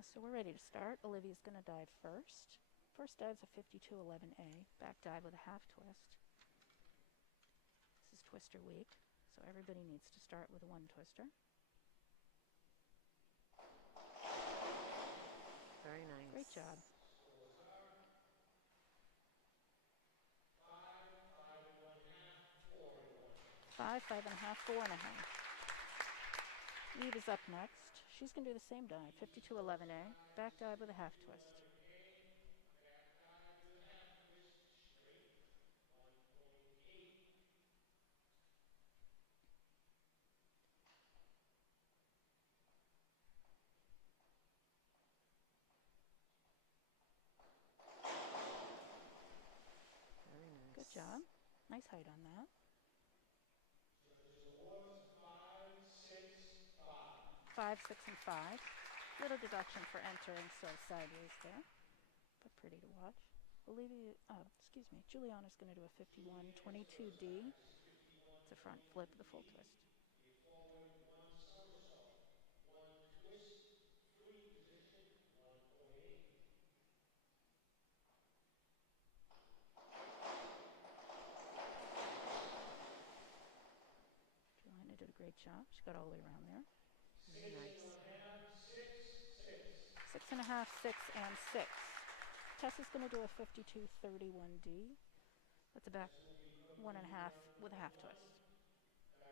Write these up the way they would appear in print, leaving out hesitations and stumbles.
So we're ready to start. Olivia's going to dive first. First dive's a 5211A, back dive with a half twist. This is twister week, so everybody needs to start with one twister. Very nice. Great job. 5, 5.5, 4.5. Eve is up next. She's going to do the same dive, 5211A, back dive with a half twist. Very nice. Good job. Nice height on that. 5, 6, and 5. Little deduction for entering, so sideways there, but pretty to watch. Juliana's going to do a 5122D. It's a front flip with a full twist. Juliana did a great job. She got all the way around there. Very nice. 6.5, 6, and 6. Tessa's going to do a 5231D. That's a back 1.5 with a half twist. A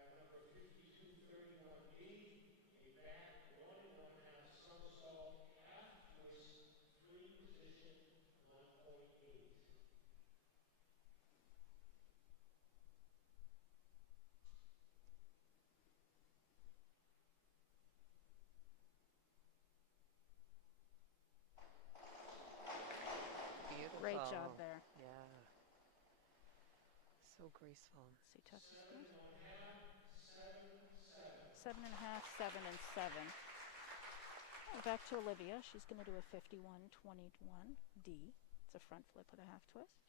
back 1.5 somersault, half twist, free position, 1.8. Beautiful. Great job there. Yeah. So graceful. See Tessa's good. 7.5, 7, and 7. Back to Olivia. She's going to do a 5121D. It's a front flip with a half twist.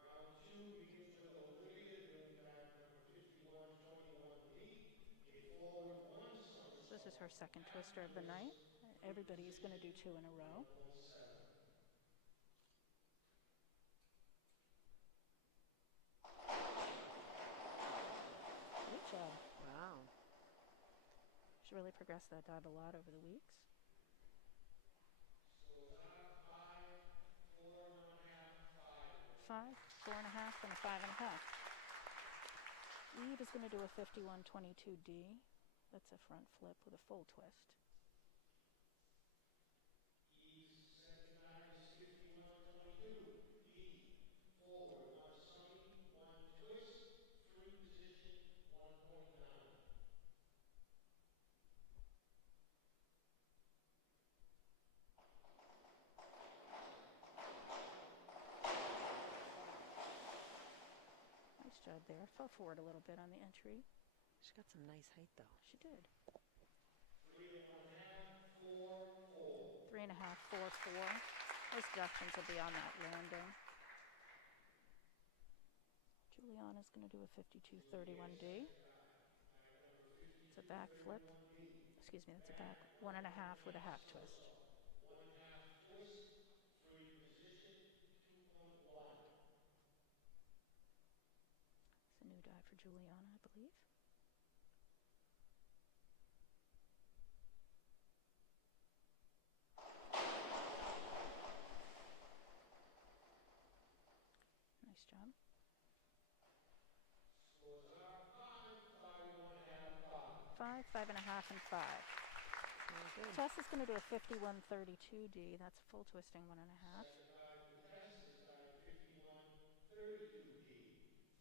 Round 2 begins with Olivia doing back number 5121B, a forward 1 somersault. This is her second twister of the night. Everybody's going to do 2 in a row. 1.7. Good job. Wow. She really progressed that dive a lot over the weeks. So 5, 4.5, 5, 4.5, and a 5.5. Eve is going to do a 5122D. That's a front flip with a full twist. Eve's second dive is 5122. Eve, forward 1 somersault, 1 twist, free position, 1.9. Nice job there. Fell forward a little bit on the entry. She got some nice height, though. She did. 3.5, 4, 4. 3.5, 4, 4. Those deductions will be on that landing. Juliana's going to do a 5231D. It's a back flip. Excuse me, that's a back 1.5 with a half twist. 1.5 twist, free position, 2.1. It's a new dive for Juliana, I believe. Nice job. Scores are 5, 5.5, 5. 5, 5.5, and 5. Very good. Tessa's going to do a 5132D. That's full twisting 1.5. Second dive to Tess is dive 5132D.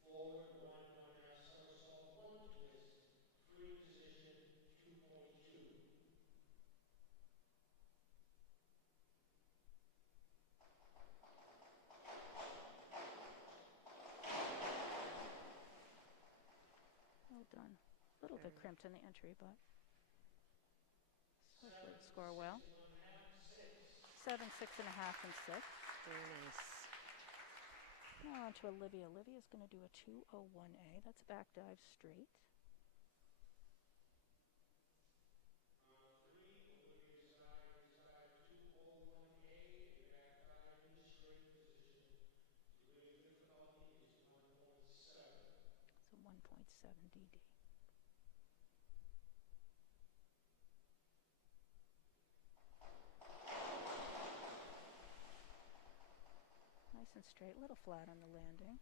Forward 1.5 somersault, 1 twist, free position, 2.2. Well done. A little bit crimped in the entry, but hopefully score well. 7, 6.5, and 6. Very nice. Now on to Olivia. Olivia's going to do a 201A. That's a back dive straight. Round 3, Olivia's dive is dive and straight, a little flat on the landing.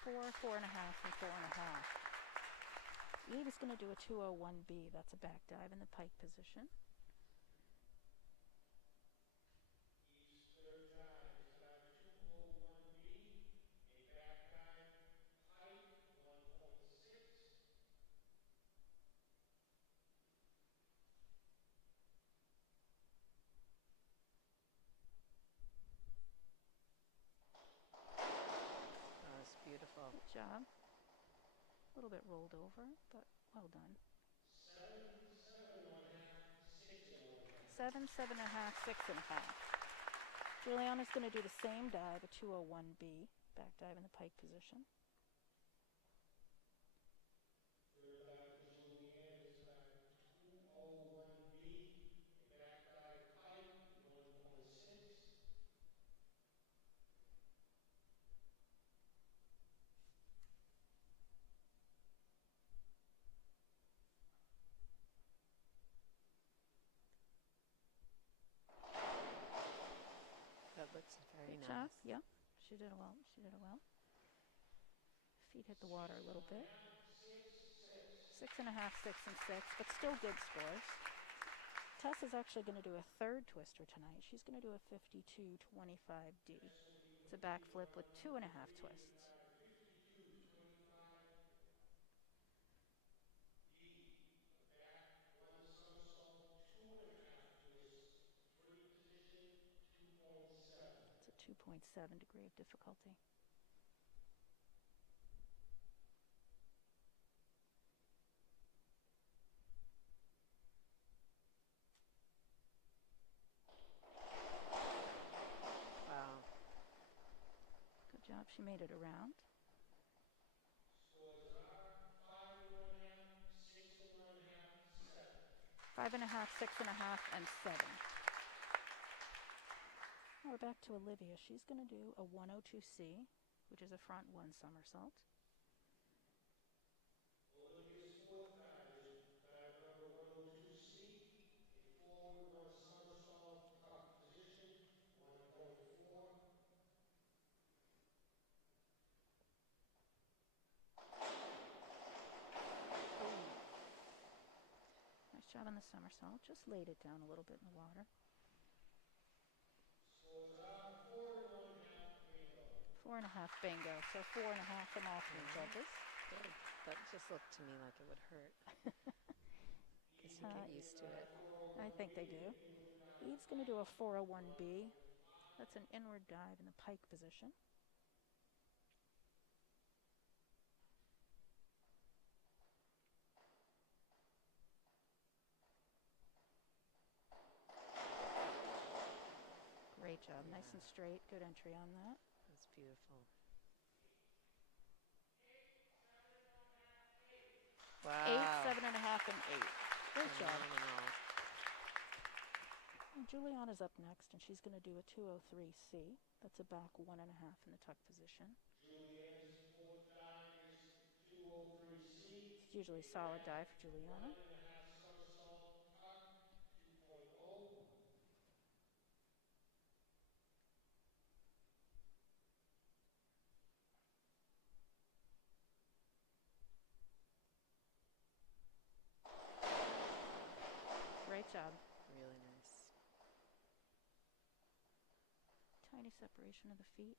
4, 4.5, and 4.5. Eve is going to do a 201B. That's a back dive in the pike position. Eve's third dive is dive 201B, a back dive, pike 1.6. That was beautiful. Good job. A little bit rolled over, but well done. 7, 7.5, 6.5. 7, 7.5, 6.5. Juliana's going to do the same dive, a 201B, back dive in the pike position. Third dive for Julianne is dive 201B, a back dive, pike 1.6. That looks very Good job. nice. Yeah, she did it well. She did it well. Feet hit the water a little bit. 6.5, 6, and 6, but still good scores. Tess is actually going to do a third twister tonight. She's going to do a 52-25D. It's a back flip with 2.5 twists. 52-25D, a back, 1 somersault, 2.5 twists, free position, 2.7. It's a 2.7 degree of difficulty. Wow. Good job. She made it around. Scores are 5.5, 6.5, 7. 5.5, 6.5, and 7. Now we're back to Olivia. She's going to do a 102C, which is a front 1 somersault. Olivia's fourth dive is dive number 102C, a forward 1 somersault, tuck position, 1.4. Nice job on the somersault. Just laid it down a little bit in the water. Scores are 4.5, bingo. 4.5 bingo. So 4.5 from all 3 judges. Good. That just looked to me like it would hurt. Because you get used to it. I think they do. Eve's going to do a 401B. That's an inward dive in the pike position. Great job. Yeah. Nice and straight. Good entry on that. That's beautiful. Wow. 8, 7.5, and 8. Great job. Phenomenal. And Juliana's up next, and she's going to do a 203C. That's a back 1.5 in the tuck position. Julianne's fourth dive is 203C. It's usually a solid dive for Juliana. 1.5 somersault, tuck, 2.0. Great job. Really nice. Tiny separation of the feet.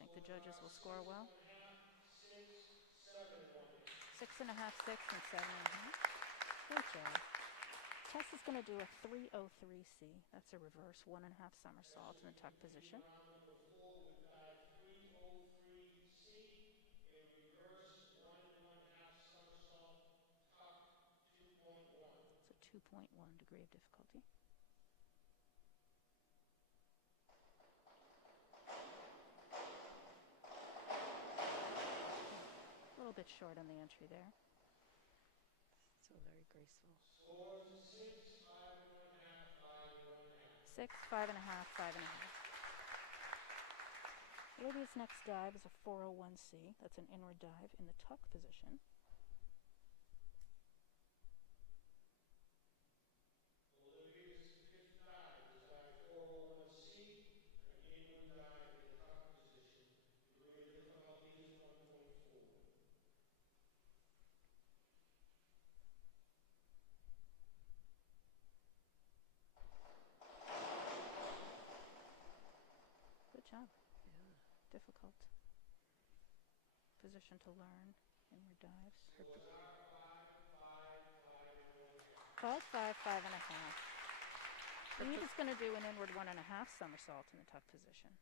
I think the judges will score well. 6.5, 6, 7.5. 6.5, 6, and 7.5. Great job. Tess is going to do a 303C. That's a reverse 1.5 somersault in the tuck position. Round number 4 with dive 303C, a reverse 1.5 somersault, tuck, 2.1. It's a 2.1 degree of difficulty. A little bit short on the entry there. So very graceful. Scores 6, 5.5, 5.5. 6, 5.5, 5.5. Olivia's next dive is a 401C. That's an inward dive in the tuck position. Olivia's fifth dive difficult position to learn. Inward dives. Scores are 5, 5, 5, 5, 5, 5.5. But Eve the- is going to do an inward 1.5 somersault in the tuck position.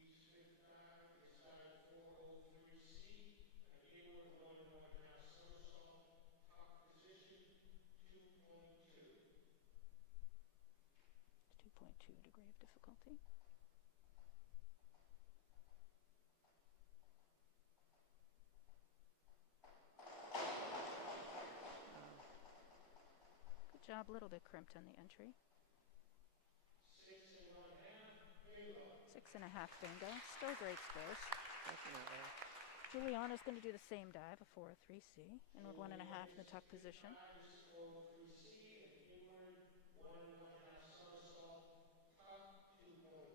Eve's fifth dive is dive 403C, an inward 1, 1.5 somersault, tuck position, 2.2. 2.2 degree of difficulty. Good job. A little bit crimped on the entry. 6.5, bingo. 6.5 bingo. Still great scores. Definitely. Juliana's going to do the same dive, a 403C, inward 1.5 in the tuck position. Dive is 403C, an inward 1, 1.5 somersault, tuck, 2.2.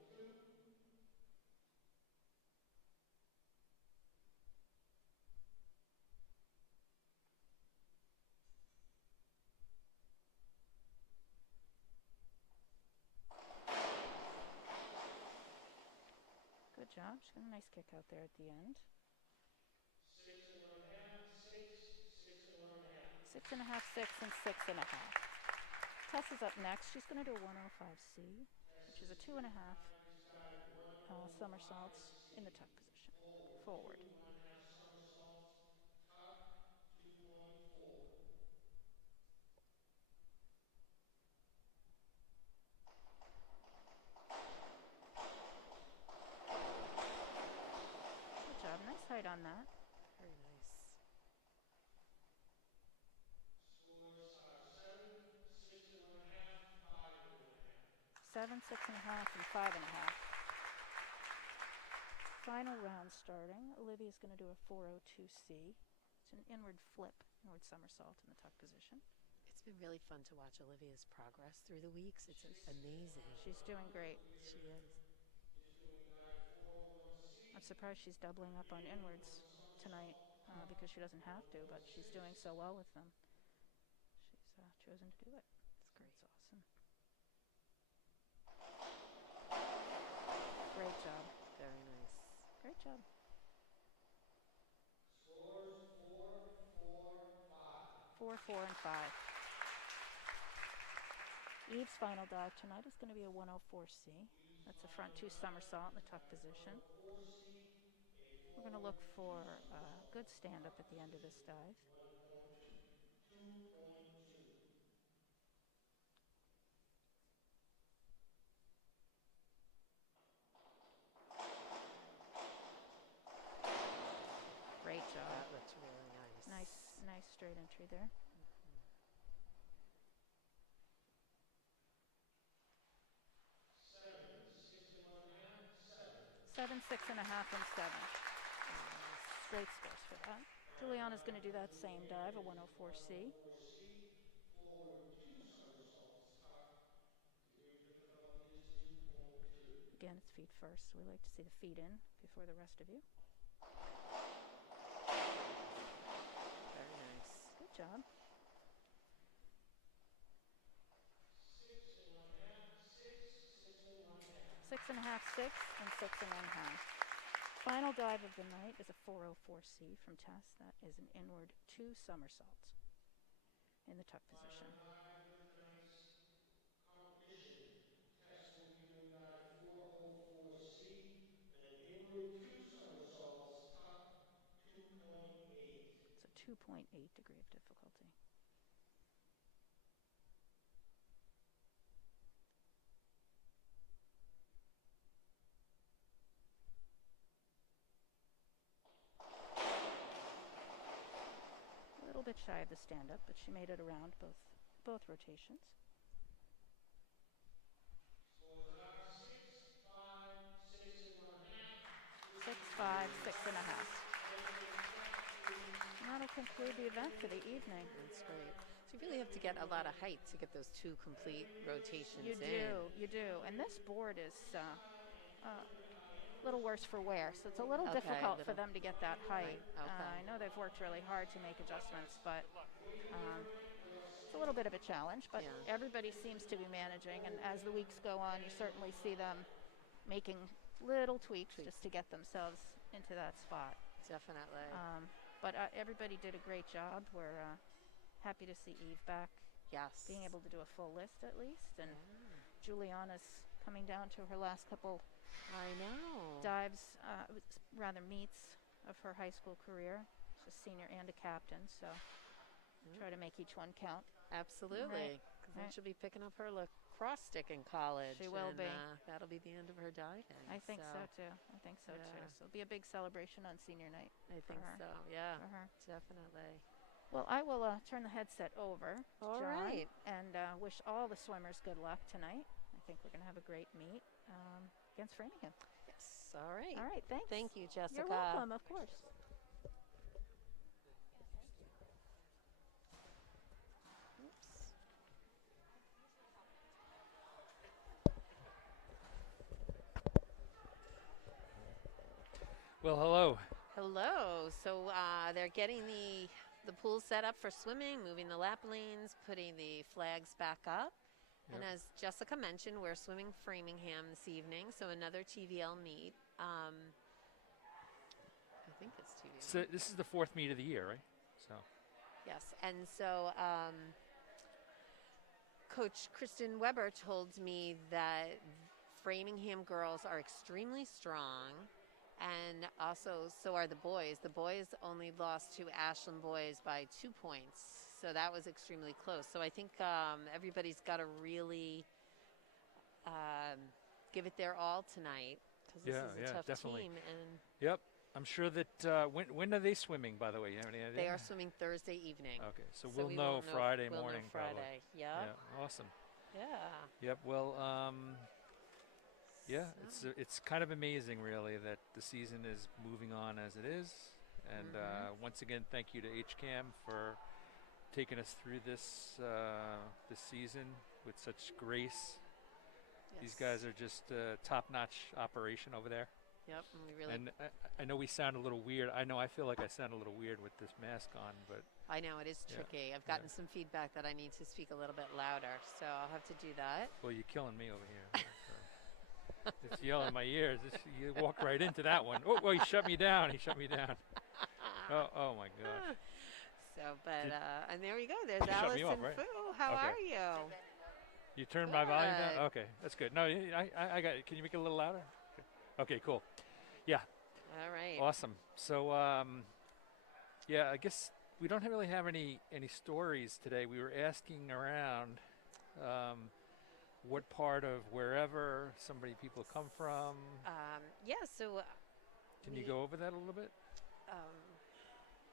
Good job. She's got a nice kick out there at the end. 6.5, 6, 6.5. 6.5, 6, and 6.5. Tess is up next. She's going to do a 105C, which is a 2.5 somersaults in the tuck position. Forward. 1.5 somersaults, tuck, 2.4. Good job. Nice height on that. Very nice. Scores are 7, 6.5, 5.5. 7, 6.5, and 5.5. Final round starting. Olivia's going to do a 402C. It's an inward flip, inward somersault in the tuck position. It's been really fun to watch Olivia's progress through the weeks. It's amazing. She's doing great. She is. Is doing dive 401C. I'm surprised she's doubling up on inwards tonight because she doesn't have to, but she's doing so well with them. She's chosen to do it. It's great. It's awesome. Great job. Very nice. Great job. Scores 4, 4, 5. 4, 4, and 5. Eve's final dive tonight is going to be a 104C. That's a front 2 somersault in the tuck position. We're going to look for a good stand-up at the end of this dive. 2.2. Great job. That looks really nice. Nice straight entry there. 7, 6.5, and 7. Great scores for that. Juliana's going to do that same dive, a 104C. 4C, forward 2 somersaults, tuck. Degree of difficulty is 2.2. Again, it's feet first, so we like to see the feet in before the rest of you. Very nice. Good job. 6.5, 6, and 6.5. Final dive of the night is a 404C from Tess. That is an inward 2 somersault in the tuck position. Competition. Tess will be doing dive 404C, an inward 2 somersaults, tuck, 2.8. It's a 2.8 degree of difficulty. A little bit shy of the stand-up, but she made it around both rotations. Scores are 6, 5, 6.5. 6, 5, 6.5. And that'll conclude the event for the evening. That's great. So you really have to get a lot of height to get those 2 complete rotations You do. And this board is a little worse for wear, so it's a little Okay, difficult for them to get that height. Right, okay. I know they've worked really hard to make adjustments, but it's a little bit of a challenge. But Yeah. everybody seems to be managing, and as the weeks go on, you certainly see them making little tweaks just to get themselves into that spot. Definitely. But everybody did a great job. We're happy to see Eve back, Yes. being able to do a full list at least. And Juliana's coming down to her last couple I know. dives, rather meets of her high school career. She's a senior and a captain, so try to make each one count. Absolutely. Because then Right. she'll be picking up her lacrosse stick in college. She will and, be. That'll be the end of her diving. I think so too. I think so too. Yeah. So it'll be a big celebration on senior night. I think her. so. Yeah. For her. Definitely. Well, I will turn the headset over to All John right. and wish all the swimmers good luck tonight. I think we're going to have a great meet against Framingham. Yes. All right. All right, thanks. Thank you, Jessica. You're welcome, of course. Oops. Well, hello. Hello. So they're getting the pool set up for swimming, moving the lap lanes, putting the flags back up. And Yep. as Jessica mentioned, we're swimming Framingham this evening, so another TVL meet. I think it's TVL. So this is the fourth meet of the year, right? So Yes, and so Coach Kristen Weber told me that Framingham girls are extremely strong, and also so are the boys. The boys only lost to Ashland boys by 2 points, so that was extremely close. So I think everybody's got to really give it their all tonight because this is a tough definitely. team. And Yep. I'm sure that when are they swimming? By the way, you have any idea? they are swimming Thursday evening. Okay, so So we'll we know won't Friday we'll morning. know Friday. Probably. Yep. Yeah. Awesome. Yeah. Yep. Well, yeah, it's kind of amazing, really, that the season is moving on as it is. And once again, thank you to HCAM for taking us through this season with such grace. These guys are just top-notch operation over there. Yep, and we really. And I know we sound a little weird. I feel like I sound a little weird with this mask on, but I know it is Yeah, tricky. I've gotten some feedback that I need to speak a little bit louder, so I'll have to do that. well, you're killing me over here. It's yelling in my ears. You walked right into that one. Oh, he shut me down. He shut me down. Oh my gosh. So, but and there you go. There's You shut me Allison off, right? Fu. How Okay. are you? You turned my volume down? Good. Okay, that's good. No, I got it. Can you make it a little louder? Okay, cool. Yeah, All right. awesome. So, yeah, I guess we don't really have any stories today. We were asking around what part of wherever people come from. Yeah. So. Can you go over that a little bit? Um,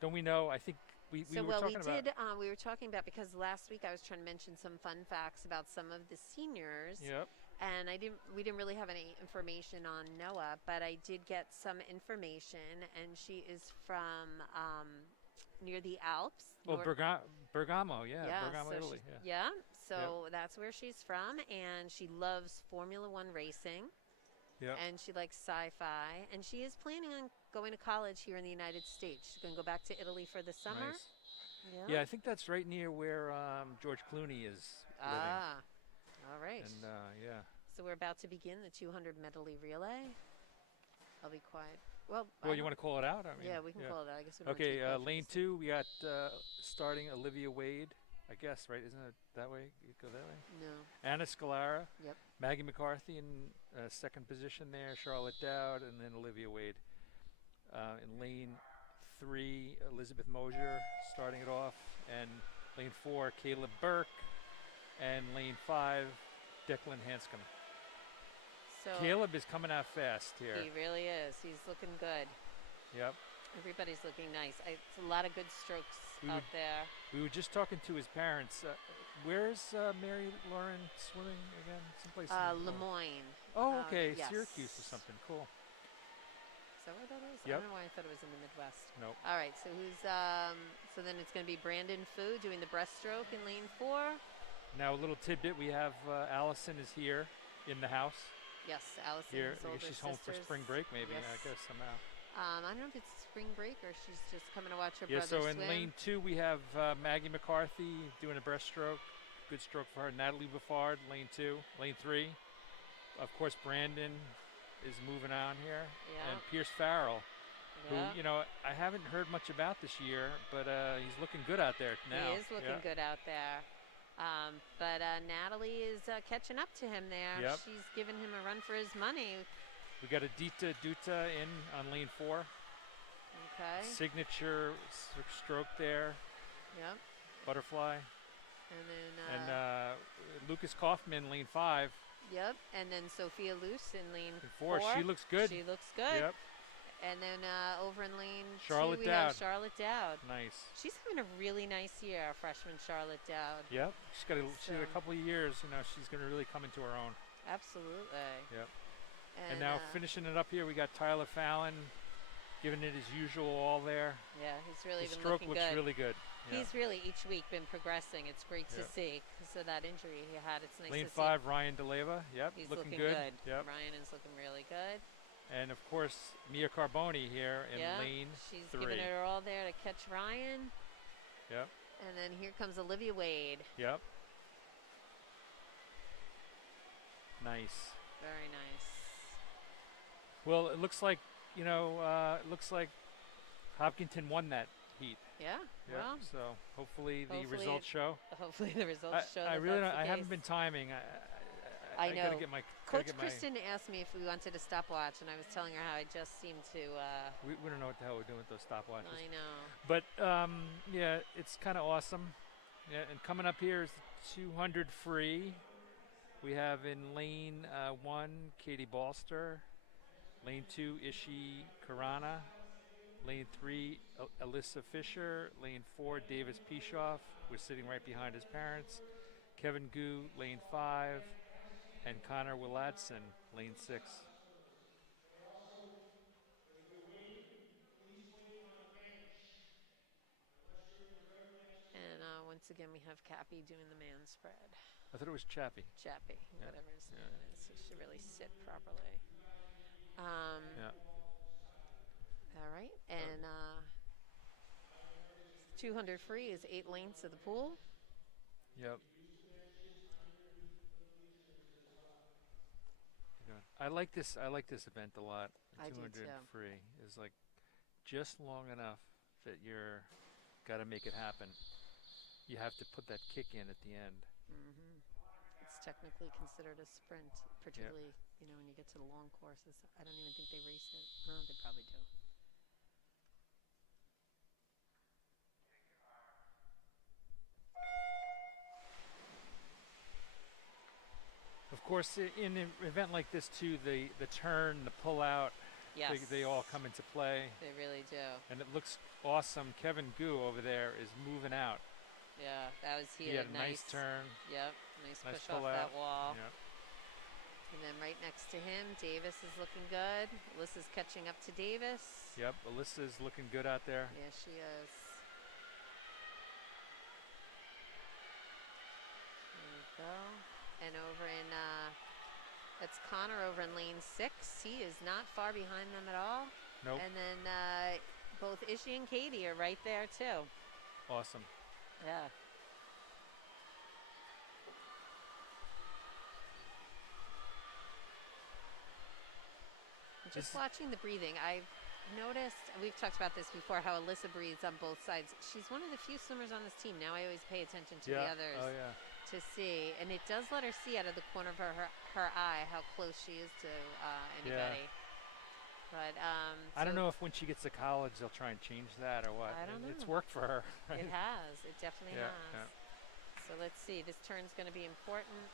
Don't we know? I think we so were well, talking we about. did. We were talking about because last week I was trying to mention some fun facts about some of the seniors. Yep. And we didn't really have any information on Noah, but I did get some information, and she is from near the Alps. Well, Bergamo, yeah, Yeah, Bergamo, so Italy. she's- Yeah. so that's where she's from, and she loves Formula One racing, Yep. and she likes sci-fi, and she is planning on going to college here in the United States. She's going to go back to Italy for the summer. Nice. Yeah, I think that's right near where George Clooney is living. Ah, all right. And yeah. So we're about to begin the 200 medley relay. I'll be quiet. Well, Well, you want to call it out? I mean, yeah, we can call it out. I guess we don't Okay, take questions. lane 2, we got starting Olivia Wade, I guess, right? Isn't it that way? You go that way? No. Anna Scalara. Yep. Maggie McCarthy in second position there. Charlotte Dowd, and then Olivia Wade. In lane 3, Elizabeth Mosier starting it off. And lane 4, Caleb Burke. And lane 5, Declan Hanscom. So Caleb is coming out fast here. he really is. He's looking good. Yep. Everybody's looking nice. It's a lot of good strokes We out would- there. We were just talking to his parents. Where's Mary Lauren swimming again? Someplace. in- Lemoyne. Oh, okay. yes. Syracuse or something. Cool. Is that where that is? I Yep. don't know why I thought it was in the Midwest. Nope. All right, so who's so then it's going to be Brandon Fu doing the breaststroke in lane 4. Now a little tidbit. We have Allison is here in the house. Yes, Allison's Here, I older guess she's home for sisters. spring break, maybe. Yes. I guess somehow. I don't know if it's spring break or she's just coming to watch her Yeah. brother So swim. in lane 2 we have Maggie McCarthy doing a breaststroke. Good stroke for her. Natalie Buffard, lane 2. Lane 3, of course, Brandon is moving on here, Yeah. and Pierce Farrell, who Yeah. I haven't heard much about this year, but he's looking good out there now. He is looking good out there. But Natalie is catching up to him there. Yep. She's giving him a run for his money. We got a Dita Duta in on lane 4. Okay. Signature stroke there, Yep. butterfly. And then. Lucas Kaufman, lane 5. Yep. And then Sophia Luce in lane 4. She looks good. She looks good. Yep. And then over in lane Charlotte 2, we have Dowd. Charlotte Dowd. Nice. She's having a really nice year, freshman Charlotte Dowd. Yep. She's got a couple of years. She's going to really come into her own. Absolutely. Yep. And now finishing it up here, we got Tyler Fallon, giving it his usual all there. Yeah, he's really The been stroke looking looks good. really good. Yeah. He's really each week been progressing. It's great to Yep. see. So that injury he had, it's nice Lane to 5, see. Ryan DeLeva. Yep. He's looking good. Yep. Ryan is looking really good. And of course, Mia Carboni here in Yeah, lane she's 3. giving it her all there to catch Ryan. Yep. And then here comes Olivia Wade. Yep. Nice. Very nice. Well, it looks like Hopkinton won that heat. Yeah. Yep. Well, So hopefully the hopefully results show. hopefully the results show. I that really that's don't, the I haven't case. been timing. I gotta know. get my Coach gotta get Kristen asked me if we wanted a stopwatch, and I was telling her how I just seemed to. we don't know what the hell we're doing with those stopwatches. I know. But yeah, it's kind of awesome. Yeah, and coming up here is the 200 free. We have in lane 1 Katie Balster, lane 2 Ishi Karana, lane 3 Alyssa Fisher, lane 4 Davis Pishoff, was sitting right behind his parents, Kevin Gu, lane 5, and Connor Willadson, lane 6. And once again, we have Cappy doing the man spread. I thought it was Chappie. Chappie, Yeah. whatever his name is. He should really sit properly. Yeah. All right. And 200 free is 8 lanes to the pool. Yep. Good. I like this event a lot. I do 200 too. free is like just long enough that you're got to make it happen. You have to put that kick in at the end. Hmm. It's technically considered a sprint, particularly when you get to the long courses. I don't even think they race it. No, they probably do. Of course, in an event like this too, the turn, the pull out, Yes. they all come into play, They really do. and it looks awesome. Kevin Gu over there is moving out. Yeah, that was He had a nice turn. Yep, nice Nice push off pull that out. wall. Yep. And then right next to him, Davis is looking good. Alyssa's catching up to Davis. Yep. Alyssa's looking good out there. Yeah, she is. There you go. And over in, that's Connor over in lane 6. He is not far behind them at all. Nope. And then both Ishi and Katie are right there too. Awesome. Yeah. Just watching the breathing, I've noticed, and we've talked about this before, how Alyssa breathes on both sides. She's one of the few swimmers on this team. Now I always pay attention to the others Oh yeah. to see. And it does let her see out of the corner of her eye how close she is to anybody. But I don't know if when she gets to college they'll try and change that or what. I don't It's know. worked for her. It has. It definitely Yeah, has. yeah. So let's see. This turn's going to be important.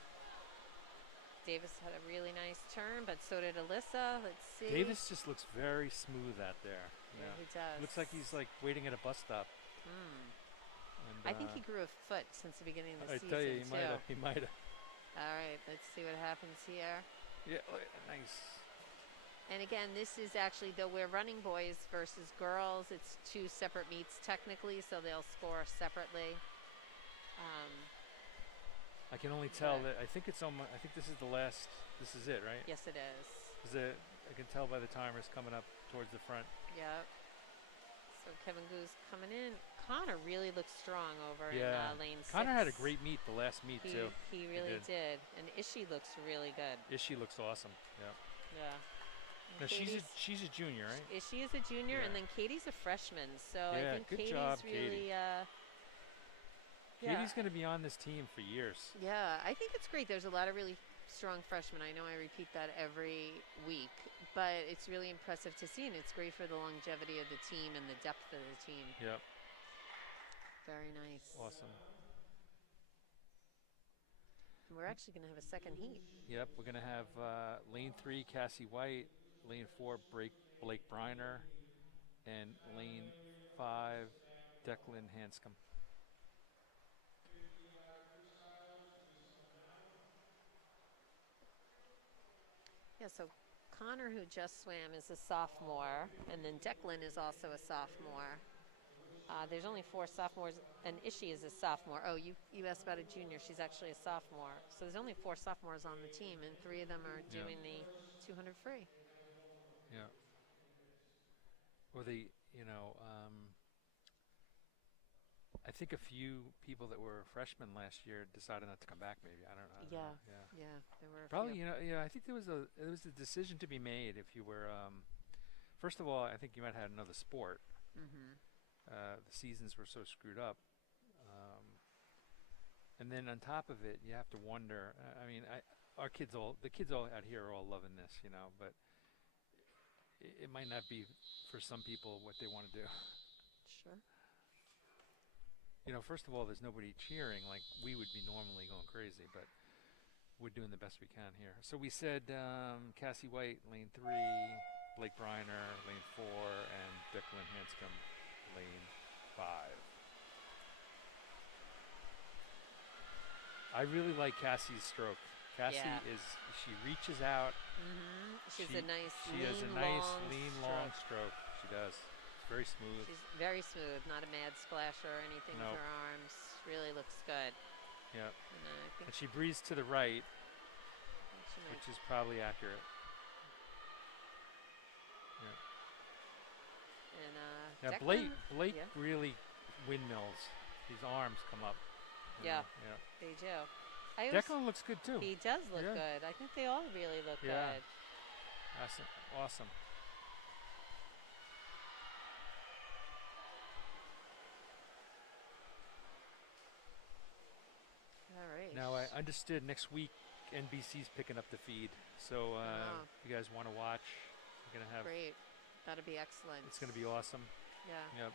Davis had a really nice turn, but so did Alyssa. Let's see. Davis just looks very smooth out there. Yeah, he does. Looks like he's like waiting at a bus stop. Hmm. And, I think he grew a foot since the beginning of the I season, tell you, he too. might have. He might have. All right, let's see what happens here. Yeah, nice. And again, this is actually, though we're running boys versus girls, it's 2 separate meets technically, so they'll score separately. I can only tell But- that I think it's almost. I think this is the last. This is it, right? Yes, it is. I can tell by the timers coming up towards the front. Yep. So Kevin Gu's coming in. Connor really looks strong over Yeah. in lane 6. Connor had a great meet the last meet He, too. he really did. did. And Ishi looks really good. Ishi looks awesome. Yeah. Yeah. And Now Katie's, she's a junior, right? she is a junior, Yeah. and then Katie's a freshman. So I Yeah, think good Katie's job, really. Katie. Yeah. Katie's going to be on this team for years. Yeah, I think it's great. There's a lot of really strong freshmen. I know I repeat that every week, but it's really impressive to see, and it's great for the longevity of the team and the depth of the team. Yep. Very nice. Awesome. And we're actually going to have a second heat. Yep, we're going to have lane 3, Cassie White, lane 4, Blake Briner, and lane 5, Declan Hanscom. 50-yard freestyles, please come down. Yeah, so Connor, who just swam, is a sophomore, and then Declan is also a sophomore. There's only 4 sophomores, and Ishi is a sophomore. Oh, you asked about a junior. She's actually a sophomore. So there's only 4 sophomores on the team, and 3 of them are doing the 200 free. Yeah. Well, I think a few people that were freshmen last year decided not to come back. Maybe I don't know. Yeah. There were a Probably, few. I think there was a decision to be made if you were. First of all, I think you might have another sport. Mm-hmm. The seasons were so screwed up, and then on top of it, you have to wonder. I mean, the kids all out here are all loving this, but it might not be for some people what they want to do. Sure. First of all, there's nobody cheering like we would be normally going crazy, but we're doing the best we can here. So we said Cassie White, lane 3, Blake Briner, lane 4, and Declan Hanscom, lane 5. I really like Cassie's stroke. Cassie she reaches out. Mm-hmm. She has a nice lean, long stroke. She does. It's very smooth. She's very smooth, not a mad splasher or anything with her arms. Really looks good. Yep. And And she breathes to the right, which is probably accurate. Yeah. And Now Declan, Blake really windmills. His arms come up. Yeah. They do. Declan looks good too. He does look good. I think they all really look good. Awesome. All right. Now I understood next week NBC's picking up the feed, so if you guys want to watch, you're gonna have great. That'll be excellent. It's gonna be awesome. Yeah. Yep.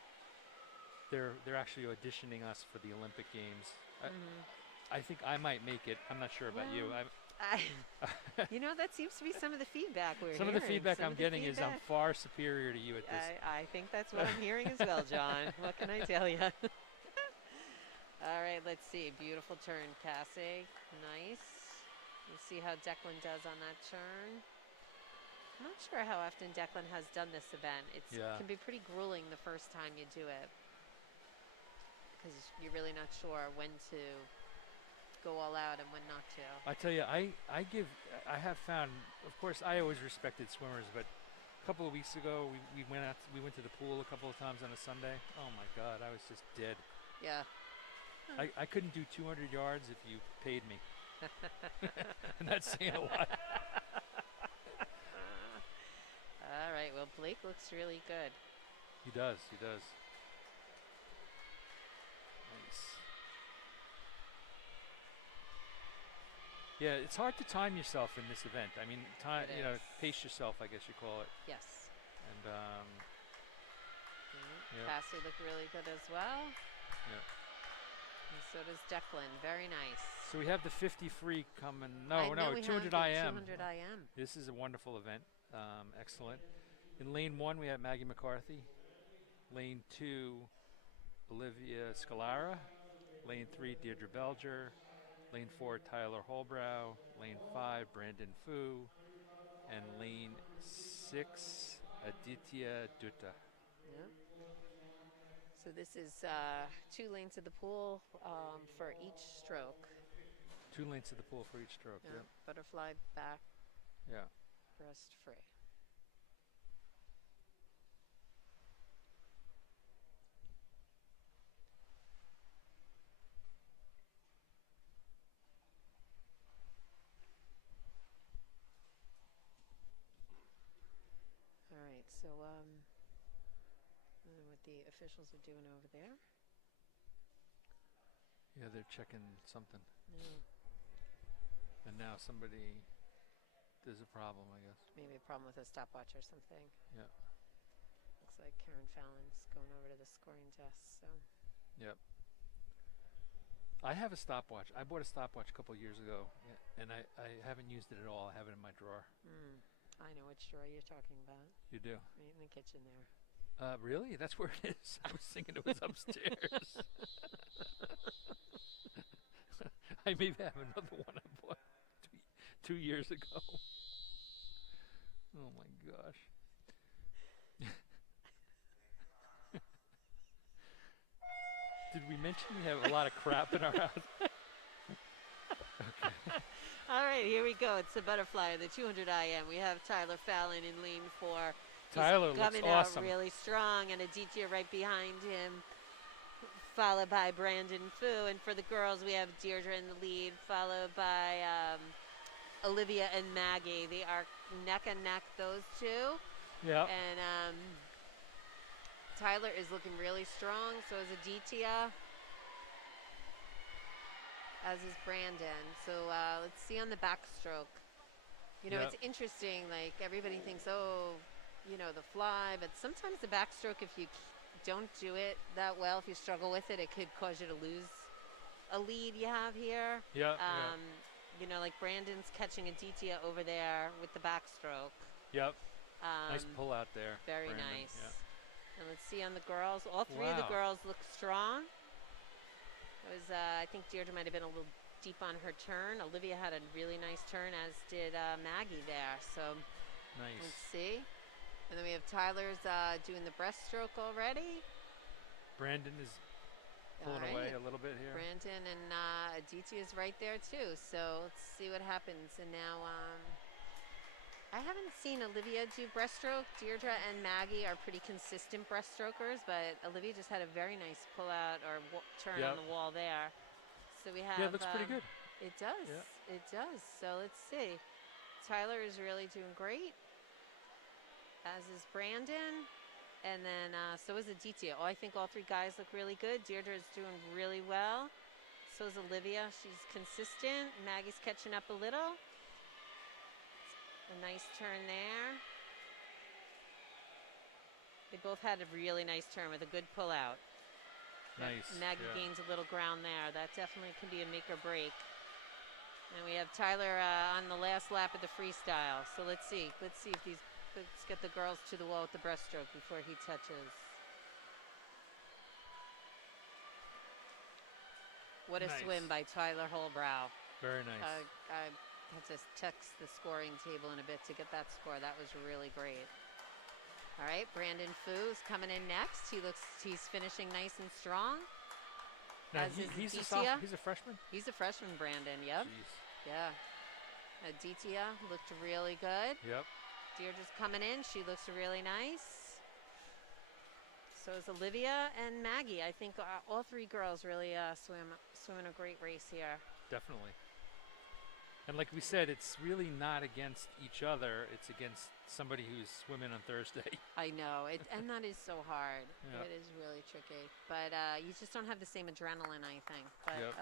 They're actually auditioning us for the Olympic Games. I think I might make it. I'm not sure about you. That seems to be some of the feedback we're Some hearing. of the feedback I'm getting is I'm far superior to you at this. I think that's what I'm hearing as well, John. What can I tell you? All right, let's see. Beautiful turn, Cassie. Nice. You see how Declan does on that turn. I'm not sure how often Declan has done this event. It can be pretty grueling the first time you do it because you're really not sure when to go all out and when not to. I tell you, I have found, of course, I always respected swimmers, but a couple of weeks ago we went to the pool a couple of times on a Sunday. Oh my God, I was just dead. Yeah. I couldn't do 200 yards if you paid me. And that's saying a lot. All right. Well, Blake looks really good. He does. Nice. Yeah, it's hard to time yourself in this event. I mean, pace yourself, I guess you call it. Yes. And Cassie looked really good as well. Yeah. And so does Declan. Very nice. So we have the 50 free coming. No, 200 IM. 200 IM. This is a wonderful event. Excellent. In lane 1, we have Maggie McCarthy. Lane 2, Olivia Scalara. Lane 3, Deirdre Belger. Lane 4, Tyler Holbrow. Lane 5, Brandon Fu. And lane 6, Aditya Dutta. Yep. So this is 2 lanes of the pool for each stroke. 2 lanes to the pool for each stroke. Yeah. Butterfly back. Yeah. Breast free. So, I don't know what the officials are doing over there. Yeah, they're checking something. No, And now there's a problem, I guess. maybe a problem with a stopwatch or something. Yeah. Looks like Karen Fallon's going over to the scoring desk. So, Yep. I have a stopwatch. I bought a stopwatch a couple of years ago, and I haven't used it at all. I have it in my drawer. I know which drawer you're talking about. You do? Right in the kitchen there. Really? That's where it is. I was thinking it was upstairs. I maybe have another one I bought 2 years ago. Oh my gosh. Did we mention we have a lot of crap in our house? Okay. All right, here we go. It's the butterfly, the 200 IM. We have Tyler Fallon in lane 4. Tyler He's looks coming awesome. out really strong, and Aditya right behind him, followed by Brandon Fu. And for the girls, we have Deirdre in the lead, followed by Olivia and Maggie. They are neck and neck, those two. Yeah. And Tyler is looking really strong. So is Aditya, as is Brandon. So let's see on the backstroke. You know, Yep. it's interesting. Like, everybody thinks, oh, you know, the fly. But sometimes the backstroke, if you don't do it that well, if you struggle with it, it could cause you to lose a lead you have here. Yeah. You know, like Brandon's catching Aditya over there with the backstroke. Yep. Nice pull out there. Very Brandon. nice. Yeah. And let's see on the girls. All three of the Wow. girls look strong. It was, I think Deirdre might have been a little deep on her turn. Olivia had a really nice turn, as did Maggie there. So Nice. let's see. And then we have Tyler's doing the breaststroke already. Brandon is pulling All away right. a little bit here. Brandon and Aditya is right there too. So let's see what happens. And now I haven't seen Olivia do breaststroke. Deirdre and Maggie are pretty consistent breaststrokers, but Olivia just had a very nice pull out or turn on Yep. the wall there. So we have. Yeah, it looks pretty good. It does. Yeah. It does. So let's see. Tyler is really doing great, as is Brandon. And then so is Aditya. Oh, I think all three guys look really good. Deirdre is doing really well. So is Olivia. She's consistent. Maggie's catching up a little. A nice turn there. They both had a really nice turn with a good pull out. Nice. Maggie yeah. gains a little ground there. That definitely can be a make or break. And we have Tyler on the last lap of the freestyle. So let's see. Let's get the girls to the wall with the breaststroke before he touches. What a Nice. swim by Tyler Holbrow. Very nice. I had to text the scoring table in a bit to get that score. That was really great. All right, Brandon Fu is coming in next. He's finishing nice and strong. Now, as is he's Aditya. he's a freshman? He's a freshman, Brandon. Yep. Jeez. Yeah. Aditya looked really good. Yep. Deirdre's coming in. She looks really nice. So is Olivia and Maggie. I think all three girls really swimming a great race here. Definitely. And like we said, it's really not against each other. It's against somebody who's swimming on Thursday. I know. And that is so hard. Yeah. It is really tricky. But you just don't have the same adrenaline, I think. But Yep.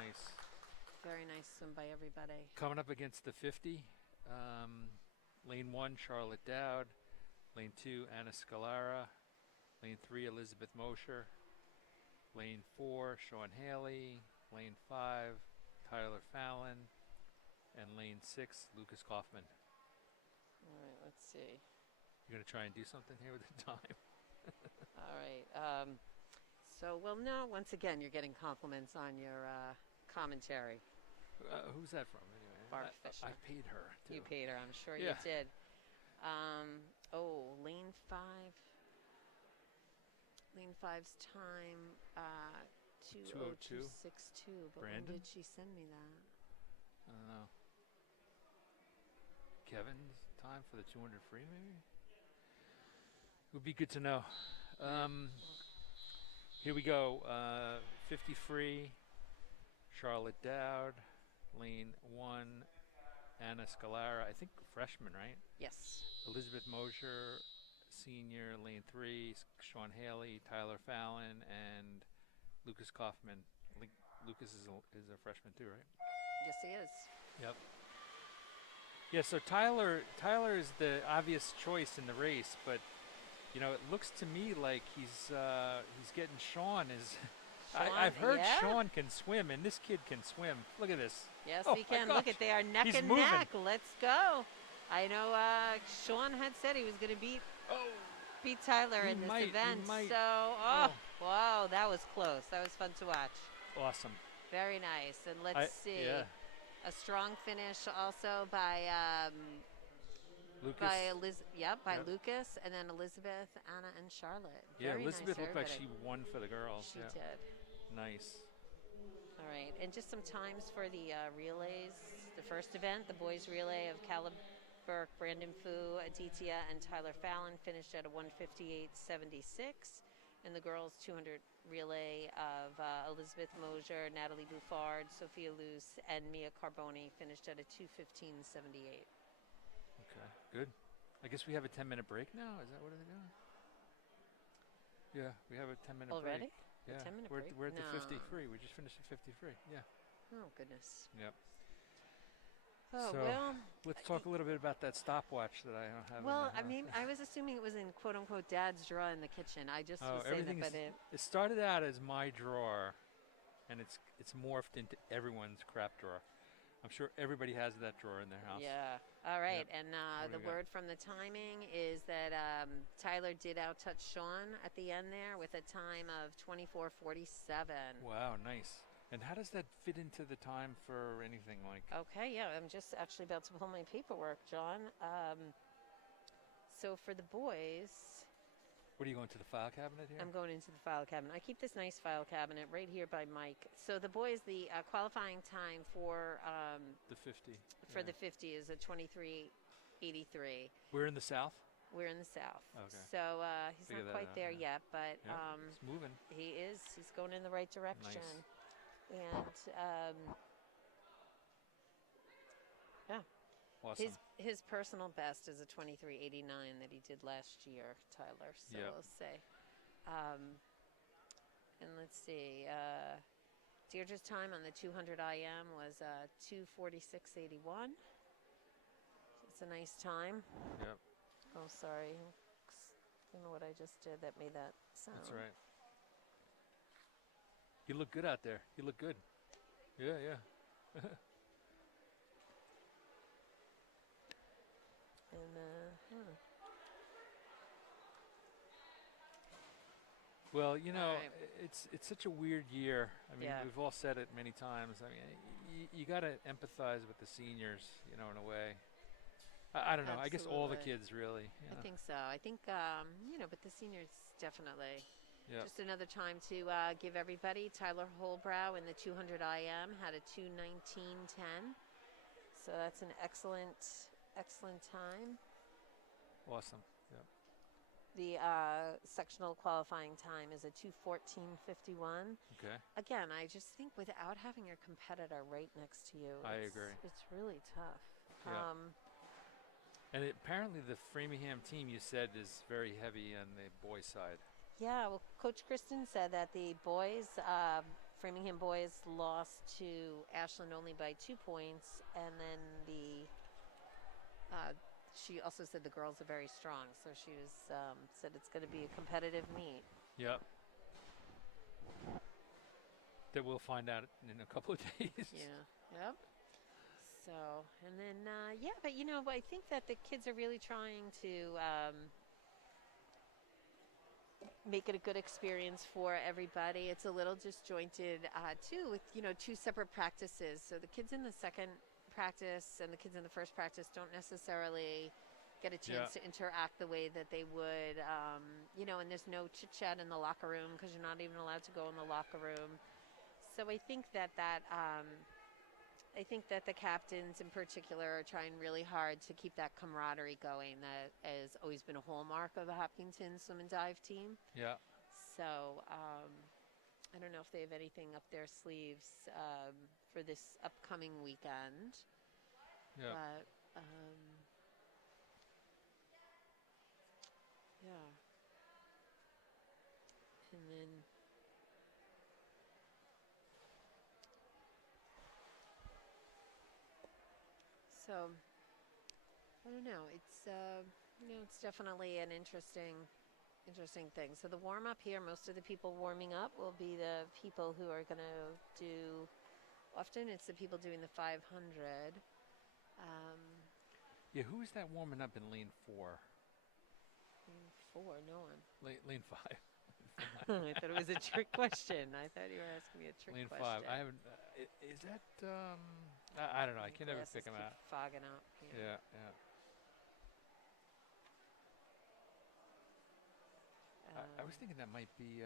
Nice. very nice swim by everybody. Coming up against the 50, lane 1, Charlotte Dowd. Lane 2, Anna Scalara. Lane 3, Elizabeth Mosher. Lane 4, Sean Haley. Lane 5, Tyler Fallon. And lane 6, Lucas Kaufman. All right, let's see. You're going to try and do something here with the time? All right. Well, no, once again, you're getting compliments on your commentary. Who's that from, anyway? Barb I Fisher. paid her, too. You paid her, I'm sure Yeah. you did. Lane 5. Lane 5's time, 2:02.62. But Brandon? when did she send me that? I don't know. Kevin's time for the 200 free, maybe? Would be good to know. Here we go. 50 free. Charlotte Dowd. Lane 1, Anna Scalara, I think freshman, right? Yes. Elizabeth Mosher, senior, lane 3, Sean Haley, Tyler Fallon, and Lucas Kaufman. I think Lucas is a freshman too, right? Yes, he is. Yep. Yeah, so Tyler is the obvious choice in the race, but you know, it looks to me like he's getting Sean is. I've heard yeah. Sean can swim, and this kid can swim. Look at this. Yes, Oh he my can. gosh. Look at they are neck He's and moving. neck. Let's go. I know Sean had said he was going to beat Tyler He in this might, event. he might. So, wow, that was close. That was fun to watch. Awesome. Very nice. And let's see. Yeah. A strong finish also by Lucas. by Lucas, and then Elizabeth, Anna, and Charlotte. Yeah, Very Elizabeth nice, looked like everybody. she won for the girls. She yeah. did. Nice. All right, and just some times for the relays. The first event, the boys relay of Caleb Burke, Brandon Fu, Aditya, and Tyler Fallon finished at a 1:58.76. And the girls 200 relay of Elizabeth Mosier, Natalie Bouffard, Sophia Luce, and Mia Carboni finished at a 2:15.78. Okay, good. I guess we have a 10-minute break now. Is that what they're doing? Yeah, we have a 10-minute Already? break. Yeah, 10-minute we're, break? we're at the No. 53. We just finished at 53. Yeah. Oh, goodness. Yep. Oh, So, well. Let's talk a little bit about that stopwatch that I don't have. Well, in the I mean, I was assuming it was in quote unquote Dad's drawer in the kitchen. I just was saying that, everything's. but It started out as my drawer, and it's morphed into everyone's crap drawer. I'm sure everybody has that drawer in their house. yeah. All right. Yep. And What do the we got? word from the timing is that Tyler did outtouch Sean at the end there with a time of 24:47. Wow, nice. And how does that fit into the time for anything like? Okay, yeah, I'm just actually about to pull my paperwork, John. So for the boys, What are you going to the file cabinet here? I'm going into the file cabinet. I keep this nice file cabinet right here by Mike. So the boys, the qualifying time for the 50. the 50 is a 23:83. We're in the south. We're in the south. Okay. So he's Figure not that quite out, there yeah. yet, but Yeah, it's moving. he is. He's going in the right direction. Nice. And yeah. Awesome. His personal best is a 23:89 that he did last year, Tyler. So Yep. we'll say. And let's see. Deirdre's time on the 200 IM was 2:46.81. It's a nice time. Yep. Oh, sorry. I don't know what I just did that made that sound. That's right. You look good out there. You look good. Yeah, yeah. And Well, you know, right. it's such a weird year. I mean, Yeah. we've all said it many times. I mean, you got to empathize with the seniors, you know, in a way. I don't know. I guess all the Absolutely. kids really. You know. I think so. I think but the seniors definitely. Yeah. Just another time to give everybody. Tyler Holbrow in the 200 IM had a 2:19.10. So that's an excellent time. Awesome. Yeah. The sectional qualifying time is a 2:14.51. Okay. Again, I just think without having your competitor right next to you, I it's, agree. It's really tough. Yeah. And apparently the Framingham team you said is very heavy on the boys' side. Yeah, well, Coach Kristen said that the boys, Framingham boys, lost to Ashland only by 2 points, and then she also said the girls are very strong, so she was said it's going to be a competitive meet. Yep. That we'll find out in a couple of days. Yeah. Yep. So, and then but I think that the kids are really trying to make it a good experience for everybody. It's a little disjointed too, with 2 separate practices. So the kids in the second practice and the kids in the first practice don't necessarily get a chance to interact the way that they would, and there's no chit chat in the locker room because you're not even allowed to go in the locker room. So I think that the captains in particular are trying really hard to keep that camaraderie going that has always been a hallmark of a Hopkinton swim and dive team. Yeah. So I don't know if they have anything up their sleeves for this upcoming weekend. Yeah. But yeah, and then so I don't know. It's it's definitely an interesting thing. So the warm up here, most of the people warming up will be the people who are going to do. Often it's the people doing the 500. Yeah, who is that warming up in lane 4? Lane 4, no one. Lane 5. I thought it was a trick question. I thought you were asking me a trick Lane question. 5. I haven't. Is that? I don't know. I can never Glasses pick them keep out. fogging up. Yeah. I was thinking that might be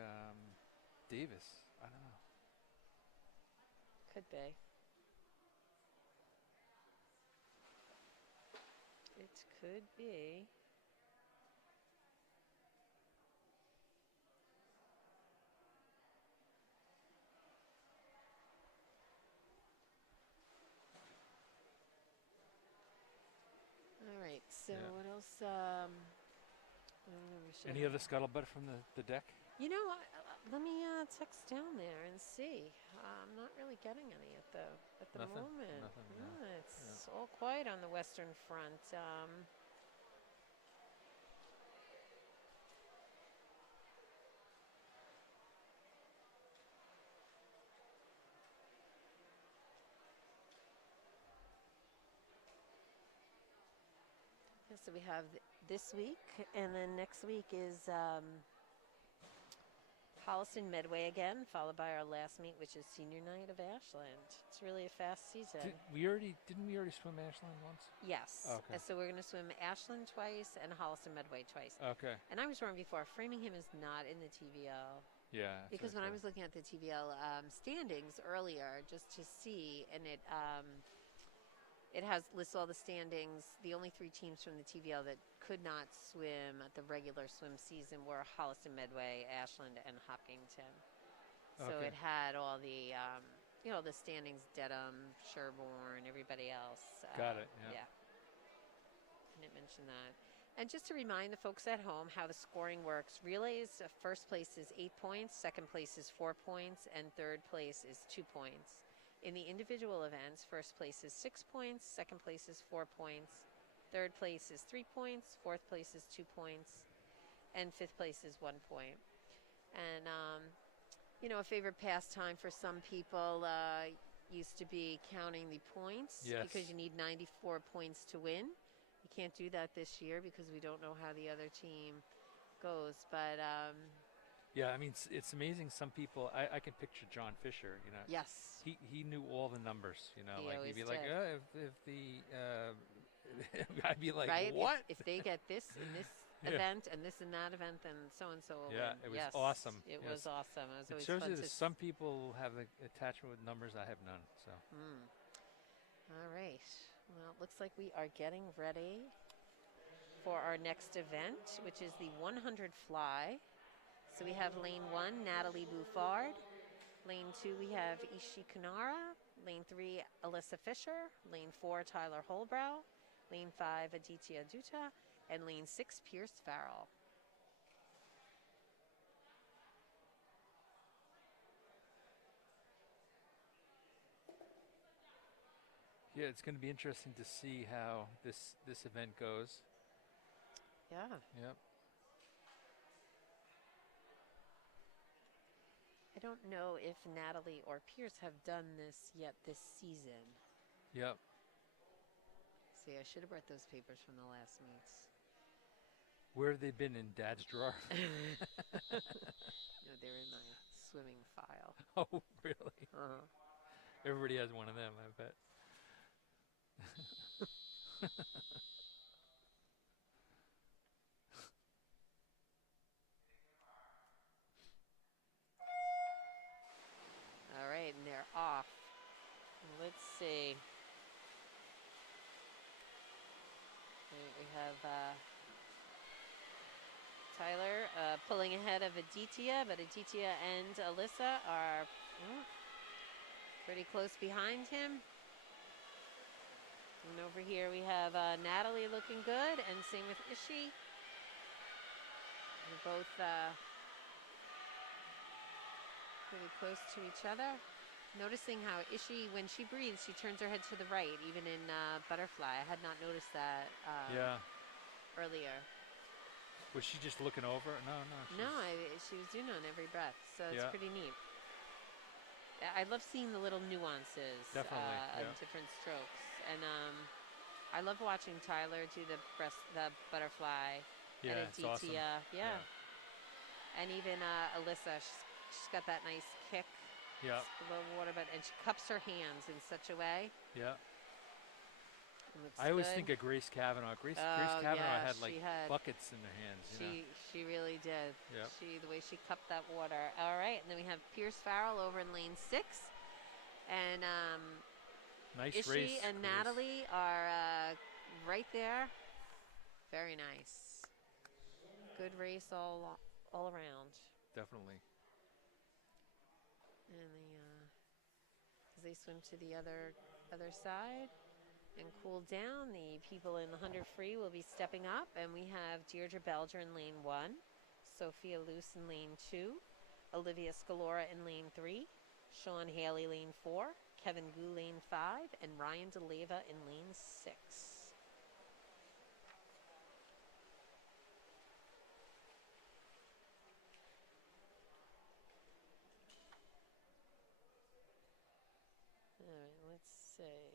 Davis. I don't know. Could be. It could be. All right. So Yeah. what else? I don't know. We should Any other scuttlebutt from the deck? Let me text down there and see. I'm not really getting any at the Nothing? moment. Nothing, no. It's all quiet on the Western Front. So we have this week, and then next week is Holliston Medway again, followed by our last meet, which is Senior Night of Ashland. It's really a fast season. Didn't we already swim Ashland once? Yes. Okay. So we're going to swim Ashland twice and Holliston Medway twice. Okay. And I was wrong before. Framingham is not in the TVL. Yeah. Because when I was looking at the TVL standings earlier, just to see, and it lists all the standings. The only 3 teams from the TVL that could not swim at the regular swim season were Holliston Medway, Ashland, and Hopkinton. So Okay. it had all the the standings: Dedham, Sherborne, everybody else. Got it. Yeah. And it mentioned that. And just to remind the folks at home how the scoring works: relays, first place is 8 points, second place is 4 points, and third place is 2 points. In the individual events, first place is 6 points, second place is 4 points, third place is 3 points, fourth place is 2 points, and fifth place is 1 point. And, a favorite pastime for some people used to be counting the points. Yes. Because you need 94 points to win. You can't do that this year because we don't know how the other team goes. But yeah, I mean, it's amazing. Some people, I can picture John Fisher. yes. He knew all the numbers. He He'd be always like, did. if the I'd be like, right? what? If they get this in this Yeah. event and this in that event, then so and so will Yeah, win. it was Yes, awesome. It Yes. was awesome. It was It always shows fun you to that some people have an attachment with numbers. I have none. So. All right. Well, it looks like we are getting ready for our next event, which is the 100 fly. So we have lane 1, Natalie Bouffard. Lane 2, we have Ishi Kanara. Lane 3, Alyssa Fisher. Lane 4, Tyler Holbrow. Lane 5, Aditya Dutta. And lane 6, Pierce Farrell. Yeah, it's going to be interesting to see how this event goes. Yeah. Yep. I don't know if Natalie or Pierce have done this yet this season. Yep. See, I should have brought those papers from the last meets. Where have they been in Dad's drawer? No, they're in my swimming file. Oh, really? Uh-huh. Everybody has one of them, I bet. All right, and they're off. Let's see. We have Tyler pulling ahead of Aditya, but Aditya and Alyssa are pretty close behind him. And over here we have Natalie looking good, and same with Ishi. They're both pretty close to each other. Noticing how Ishi, when she breathes, she turns her head to the right, even in butterfly. I had not noticed that earlier. Was she just looking over? No. She was doing it on every breath, so it's pretty neat. I love seeing the little nuances Definitely, of different strokes, and I love watching Tyler do the butterfly. Yeah, and it's awesome. Yeah. And even Alyssa, she's got that nice kick. Yeah. Below water, and she cups her hands in such a way. Yeah. I always think of Grace Kavanaugh. Grace Kavanaugh had buckets in her hands. She really did. Yeah. The way she cupped that water. All right, and then we have Pierce Farrell over in lane 6, and nice Ishi race. And Natalie are right there. Very nice. Good race all around. Definitely. And as they swim to the other side and cool down, the people in the 100 free will be stepping up, and we have Deirdre Belger in lane 1, Sophia Luce in lane 2, Olivia Scalora in lane 3, Sean Haley lane 4, Kevin Gu lane 5, and Ryan DeLeva in lane 6. All right, let's see.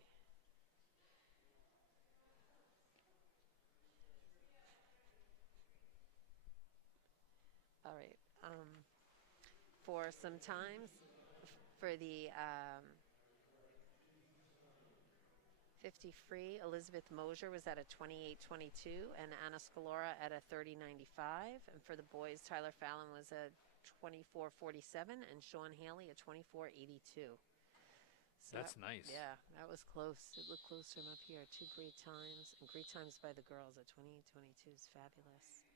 All right. For some times, for the 50 free, Elizabeth Mosier was at a 28.22, and Anna Scalora at a 30.95. And for the boys, Tyler Fallon was a 24.47, and Sean Haley a 24.82. So that's nice. Yeah, that was close. It looked close from up here. 2 great times, and great times by the girls at 28.22 is fabulous.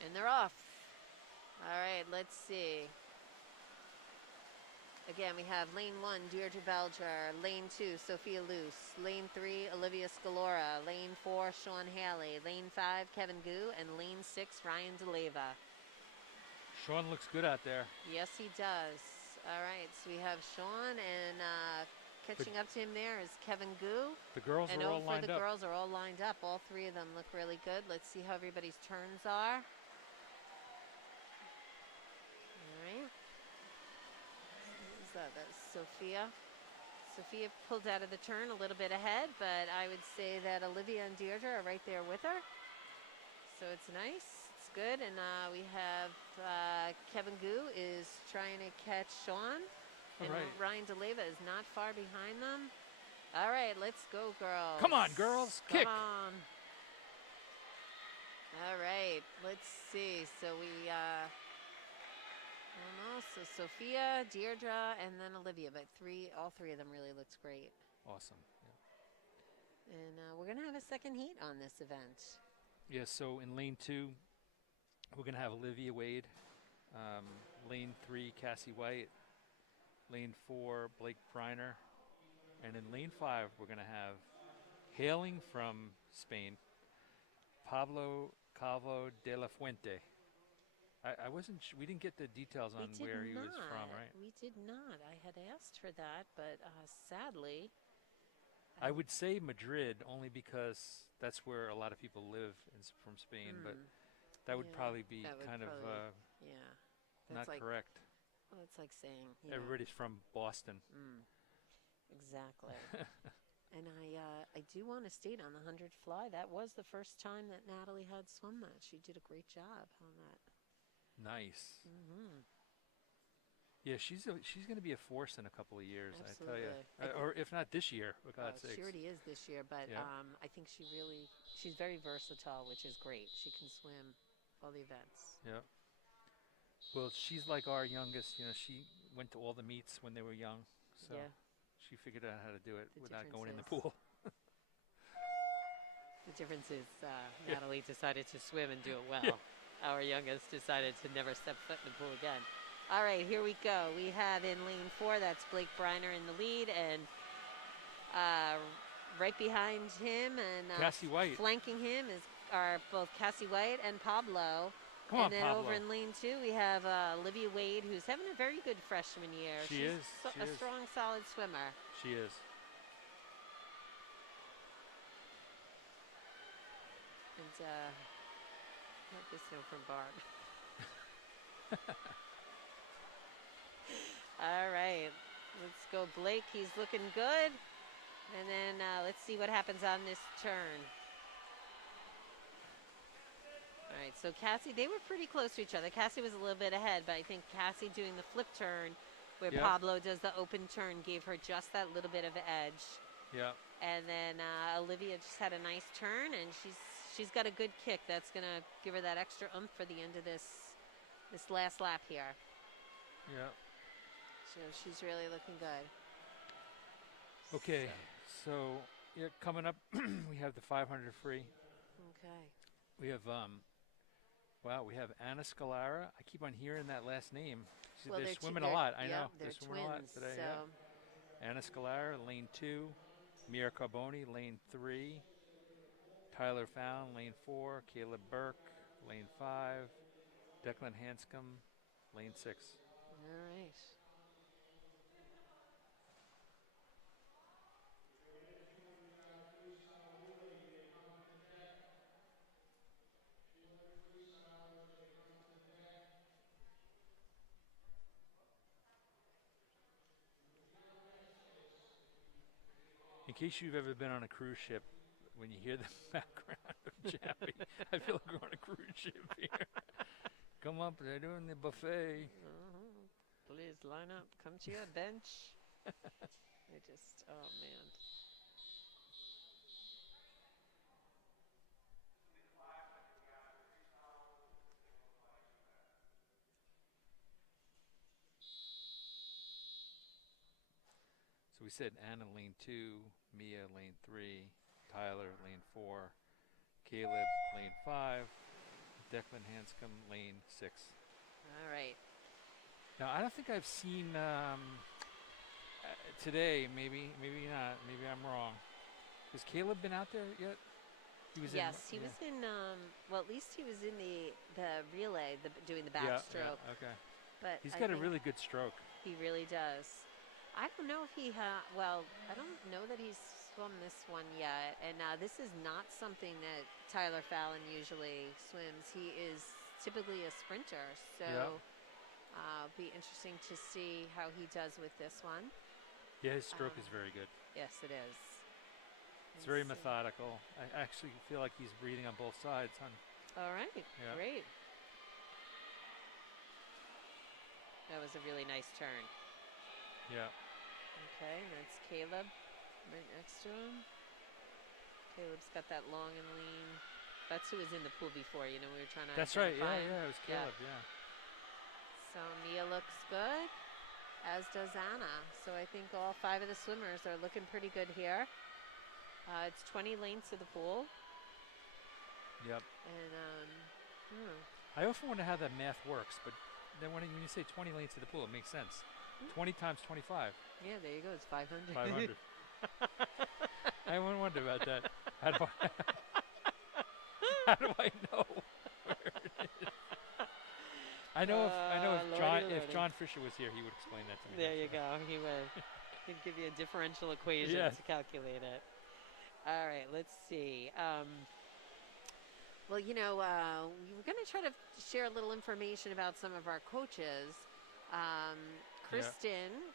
And they're off. All right, let's see. Again, we have lane 1, Deirdre Belger. Lane 2, Sophia Luce. Lane 3, Olivia Scalora. Lane 4, Sean Haley. Lane 5, Kevin Gu. And lane 6, Ryan DeLeva. Sean looks good out there. Yes, he does. All right, so we have Sean, and catching up to him there is Kevin Gu. The girls are all lined up. The girls are all lined up. All 3 of them look really good. Let's see how everybody's turns are. That's Sophia. Sophia pulled out of the turn a little bit ahead, but I would say that Olivia and Deirdre are right there with her. So it's nice. It's good. And we have Kevin Gu is trying to catch Sean. And Ryan DeLeva is not far behind them. All right, let's go, girls. Come on, girls. Kick. Come on. All right, let's see. So we... So Sophia, Deirdre, and then Olivia, but all three of them really looks great. Awesome. Yeah. And we're going to have a second heat on this event. Yeah, so in lane 2, we're going to have Olivia Wade. Lane 3, Cassie White. Lane 4, Blake Briner. And in lane 5, we're going to have, hailing from Spain, Pablo Calvo de la Fuente. I wasn't. We didn't get the details on where he was from, right? We did not. I had asked for that, but sadly, I would say Madrid only because that's where a lot of people live from Spain. But that would probably be kind of not correct. Well, it's like saying everybody's from Boston. Exactly. And I do want to state on the 100 fly, that was the first time that Natalie had swum that. She did a great job on that. Nice. Yeah, she's going to be a force in a couple of years. Absolutely. I tell you, or if not this year, for God's sakes. She already is this year, but I think she's very versatile, which is great. She can swim all the events. Yeah. Well, she's like our youngest. She went to all the meets when they were young, so she figured out how to do it without going in the pool. The difference is Natalie decided to swim and do it well. Our youngest decided to never step foot in the pool again. All right, here we go. We have in lane 4, that's Blake Briner in the lead, and right behind him and Cassie White. flanking him are both Cassie White and Pablo. Come on, and then Pablo. over in lane 2, we have Olivia Wade, who's having a very good freshman year. She's a strong, solid swimmer. She is. And not this note from Barb. All right, let's go Blake. He's looking good. And then let's see what happens on this turn. All right, so Cassie, they were pretty close to each other. Cassie was a little bit ahead, but I think Cassie doing the flip turn where Pablo does the open turn gave her just that little bit of edge. Yeah. And then Olivia just had a nice turn, and she's got a good kick. That's going to give her that extra oomph for the end of this last lap here. Yeah. So she's really looking good. Okay, so coming up, we have the 500 free. Okay. We have, we have Anna Scalara. I keep on hearing that last name. Well, they're swimming a lot. I know. They're swimming a lot twins, today. so. Yeah. Anna Scalara, lane 2. Mira Carboni, lane 3. Tyler Fallon, lane 4. Caleb Burke, lane 5. Declan Hanscom, lane 6. All right. In case you've ever been on a cruise ship, when you hear the background of Chappie, I feel like we're on a cruise ship here. Come up, they're doing the buffet. Please line up. Come to your bench. Oh, man. So we said Anna lane 2, Mia lane 3, Tyler lane 4, Caleb lane 5, Declan Hanscom lane 6. All right. Now I don't think I've seen today. Maybe not. Maybe I'm wrong. Has Caleb been out there yet? He was Yes, he was in. Well, at least he was in the relay, doing the backstroke. Yeah, okay. But He's got a really good stroke. He really does. I don't know if he well, I don't know that he's swum this one yet. And this is not something that Tyler Fallon usually swims. He is typically a sprinter, so it'll be interesting to see how he does with this one. Yeah, his stroke is very good. Yes, it is. It's very methodical. I actually feel like he's breathing on both sides, hon. All right, Yeah. great. That was a really nice turn. Yeah. Okay, that's Caleb right next to him. Caleb's got that long and lean. That's who was in the pool before, we were trying to That's right, identify him. it was Caleb, yeah. So Mia looks good, as does Anna. So I think all 5 of the swimmers are looking pretty good here. It's 20 lanes to the pool. Yep. And, I often wonder how that math works, but then when you say 20 lanes to the pool, it makes sense. 20 times 25. Yeah, there you go. It's 500. 500. I wouldn't wonder about that. How do I know where it is? I know if John Fisher was here, he would explain that to me. There you go. He would. He'd give you a differential equation to calculate it. All right, let's see. Well, we were going to try to share a little information about some of our coaches.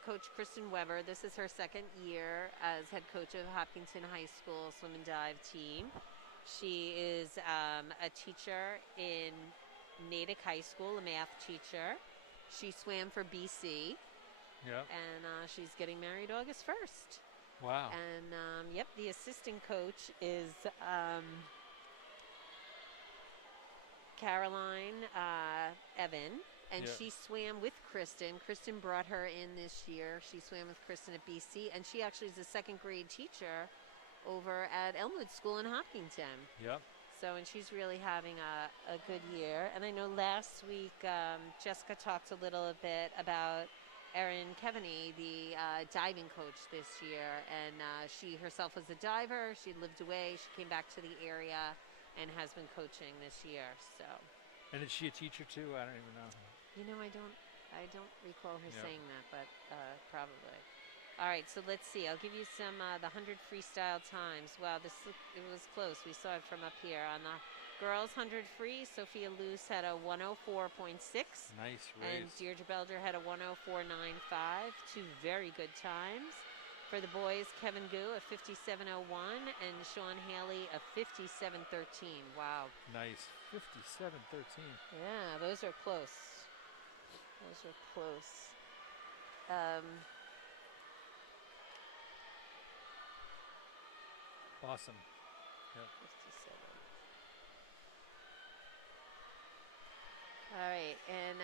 Coach Kristen Weber, this is her 2nd year as head coach of Hopkinton High School swim and dive team. She is a teacher in Natick High School, a math teacher. She swam for BC. Yeah. And she's getting married August 1st. Wow. And, the assistant coach is Caroline Evan. And she swam with Kristen. Kristen brought her in this year. She swam with Kristen at BC. And she actually is a 2nd grade teacher over at Elmwood School in Hopkinton. Yep. So, and she's really having a good year. And I know last week Jessica talked a little bit about Erin Kevaney, the diving coach this year. And she herself was a diver. She lived away. She came back to the area and has been coaching this year. So. And is she a teacher too? I don't even know. You know, I don't recall her saying that, but probably. All right, so let's see. I'll give you some the 100 freestyle times. Wow, it was close. We saw it from up here. On the girls 100 free, Sophia Luce had a 104.6. Nice race. And Deirdre Belger had a 104.95. Two very good times. For the boys, Kevin Gu a 57.01 and Sean Haley a 57.13. Wow. Nice. 57.13. Yeah, those are close. Those are close. Awesome. Yep. 57. All right, and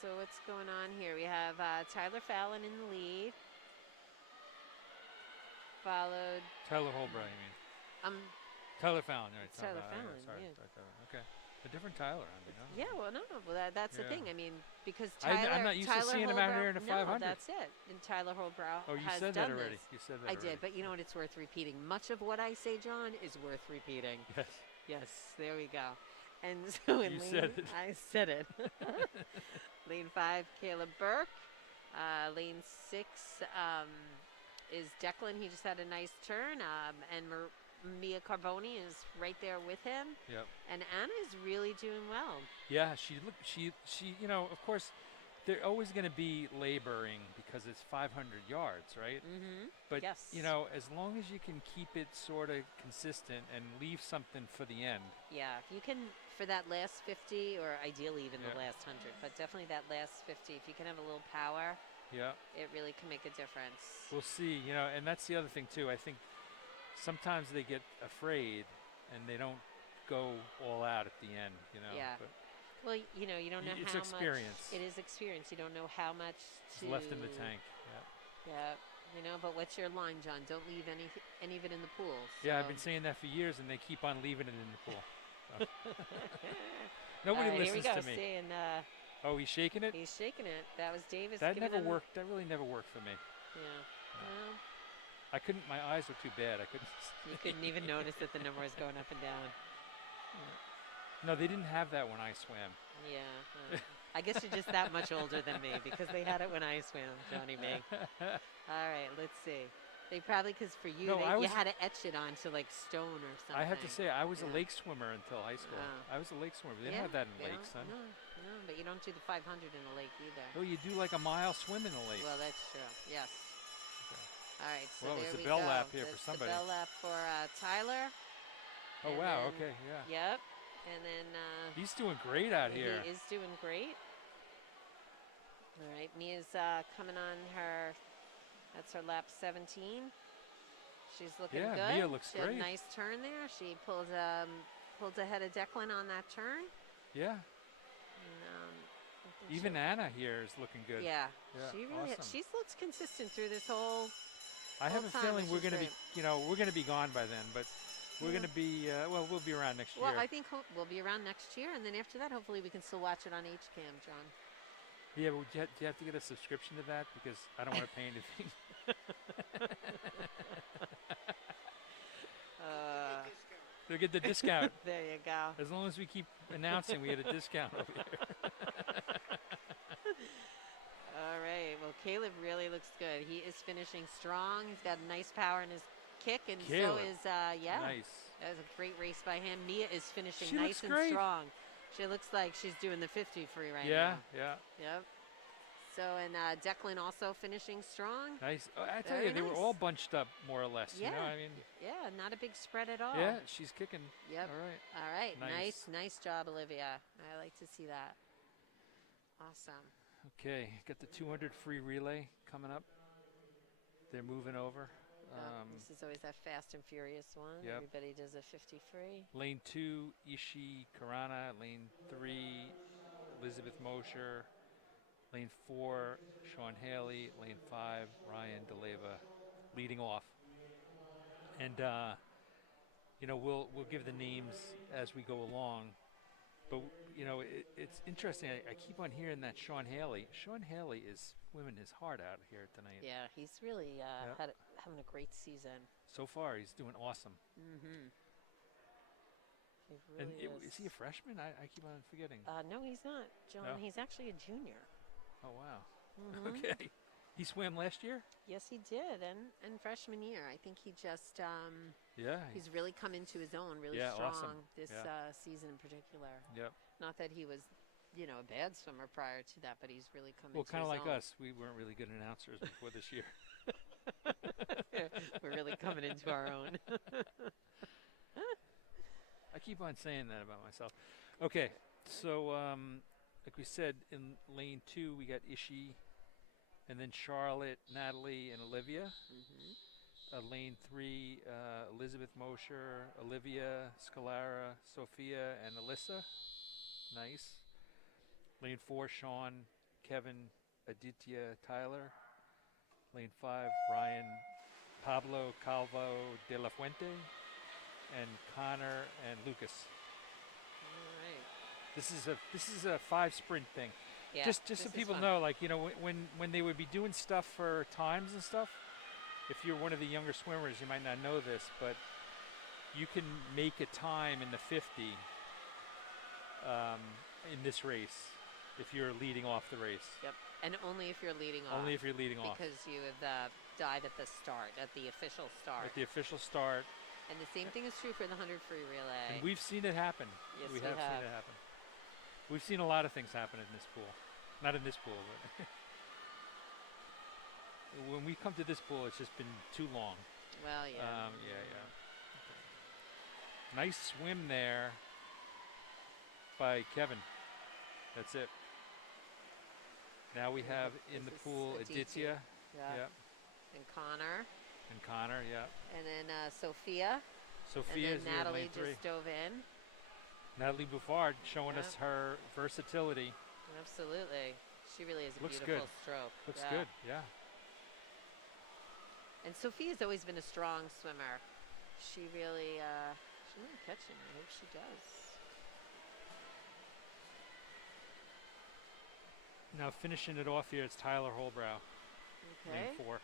so what's going on here? We have Tyler Fallon in the lead, followed. Tyler Holbrook, you mean? Tyler Fallon, right? Tyler Fallon, sorry, yeah. sorry. Okay. A different Tyler, I mean. Yeah, well, no. Well, that's the Yeah. thing. I mean, because Tyler. I'm not used to seeing him out here in the 500. No, that's it. And Tyler Holbrow Oh, you has said done that already. this. You said that I already. did, but you know what? It's worth repeating. Much of what I say, John, is worth repeating. Yes. Yes, there we go. And so in You lane, said it. I said it. Lane 5, Caleb Burke. Lane 6 is Declan. He just had a nice turn. And Mia Carboni is right there with him. Yep. And Anna is really doing well. Yeah, she you know, of course, they're always going to be laboring because it's 500 yards, right? Mm-hmm. But, yes. you know, as long as you can keep it sort of consistent and leave something for the end. Yeah, if you can, for that last 50, or ideally even the Yeah. last 100, but definitely that last 50, if you can have a little power, Yeah. it really can make a difference. We'll see, you know, and that's the other thing, too. I think sometimes they get afraid and they don't go all out at the end, you know. Yeah. But Well, you know, you don't know it's how experience. much. It is experience. You don't know how much it's left in the tank. Yeah. Yeah, you know, but what's your line, John? Don't leave any of it in the pool. Yeah, I've so- been saying that for years, and they keep on leaving it in the pool. So. Nobody All right, listens here we go. to me. See, and Oh, he's shaking it? he's shaking it. That was Davis. That giving never him- worked. That really never worked for me. Yeah. Well, I couldn't. My eyes were too bad. I couldn't. you couldn't even notice that the number was going up and down. No, they didn't have that when I swam. Yeah. I guess you're just that much older than me because they had it when I swam, Johnny B. All right, let's see. They probably, because for you, No, I you was- had to etch it onto like stone or something. I have to say, I was a Yeah. lake swimmer until high school. Oh. I was a lake swimmer. They Yeah, didn't have that in they lakes, don't- son. No, but you don't do the 500 in a lake either. Oh, you do like a mile swim in a lake. Well, that's true. Yes. All right, so Well, there it's a we bell go. lap here for That's somebody. The bell lap for Tyler. Oh, and wow. then- Okay, yeah. Yep. And then He's doing great out here. he is doing great. All right, Mia's coming on her. That's her lap 17. She's looking Yeah, good. Mia looks she had great. a nice turn there. She pulled ahead of Declan on that turn. Yeah. And, I think Even she- Anna here is looking good. Yeah, Yeah, she really awesome. she's looked consistent through this whole. I have a time, feeling which we're is going to be, great. you know, we're going to be gone by then, but we're Yeah. going to be, well, we'll be around next Well, year. I think we'll be around next year, and then after that, hopefully, we can still watch it on HCAM, John. Yeah, but do you have to get a subscription to that? Because I don't want to pay anything. They'll get the discount. There you go. As long as we keep announcing we get a discount over here. All right. Well, Caleb really looks good. He is finishing strong. He's got nice power in his kick, and Caleb. so is yeah. Nice. That was a great race by him. Mia is finishing She nice looks and great. strong. She looks like she's doing the 50 free right Yeah, now. yeah. Yep. So, and Declan also finishing strong. Nice. Oh, I tell Very you, they were nice. all bunched up more or less. Yeah. You know, I mean, Yeah, not a big spread at all. yeah, she's kicking. Yep. All right. All right. Nice. Nice job, Olivia. I like to see that. Awesome. Okay, got the 200 free relay coming up. They're moving over. This is always that fast and furious one. Yep. Everybody does a 50 free. Lane 2, Ishi Karana. Lane 3, Elizabeth Mosher. Lane 4, Sean Haley. Lane 5, Ryan DeLeva leading off. And we'll give the names as we go along. But it's interesting. I keep on hearing that Sean Haley. Sean Haley is swimming his heart out here tonight. Yeah, he's really having a great season. So far, he's doing awesome. Mm-hmm. He And really is he a freshman? I keep on forgetting. No, he's not, John. No? He's actually a junior. Oh, wow. Mm-hmm. Okay. He swam last year? Yes, he did, and freshman year. I think he just Yeah. he's really come into his own, really Yeah, strong awesome. this Yeah. Season in particular. Yep. Not that he was, a bad swimmer prior to that, but he's really come Well, into kind of his like own. us. We weren't really good announcers before this year. We're really coming into our own. I keep on saying that about myself. Okay, so like we said, in lane 2, we got Ishi, and then Charlotte, Natalie, and Olivia. Mm-hmm. Lane 3, Elizabeth Mosher, Olivia, Scalara, Sophia, and Alyssa. Nice. Lane 4, Sean, Kevin, Aditya, Tyler. Lane 5, Ryan, Pablo, Calvo, De La Fuente, and Connor and Lucas. All right. This is a 5 sprint thing. Yeah, Just this so is people fun. know, like, when they would be doing stuff for times and stuff, if you're one of the younger swimmers, you might not know this, but you can make a time in the 50 in this race if you're leading off the race. Yep, and only if you're leading off. Only if you're leading off. Because you have died at the start, at the official start. At the official start. And the same thing is true for the 100 free relay. And we've seen it happen. Yes, we we have seen have. it happen. We've seen a lot of things happen in this pool. Not in this pool, but when we come to this pool, it's just been too long. Well, yeah. Yeah. Nice swim there by Kevin. That's it. Now we have in the This is pool Aditya. Yeah. Yep. And Connor. And Connor, yeah. And then Sophia. Sophia and is then here in Natalie lane 3. just dove in. Natalie Buffard showing Yep. us her versatility. Absolutely. She really is a Looks beautiful good. stroke. Looks Yeah. good, yeah. And Sophia's always been a strong swimmer. She really catching. I hope she does. Now finishing it off here, it's Tyler Holbrow, Okay. lane 4.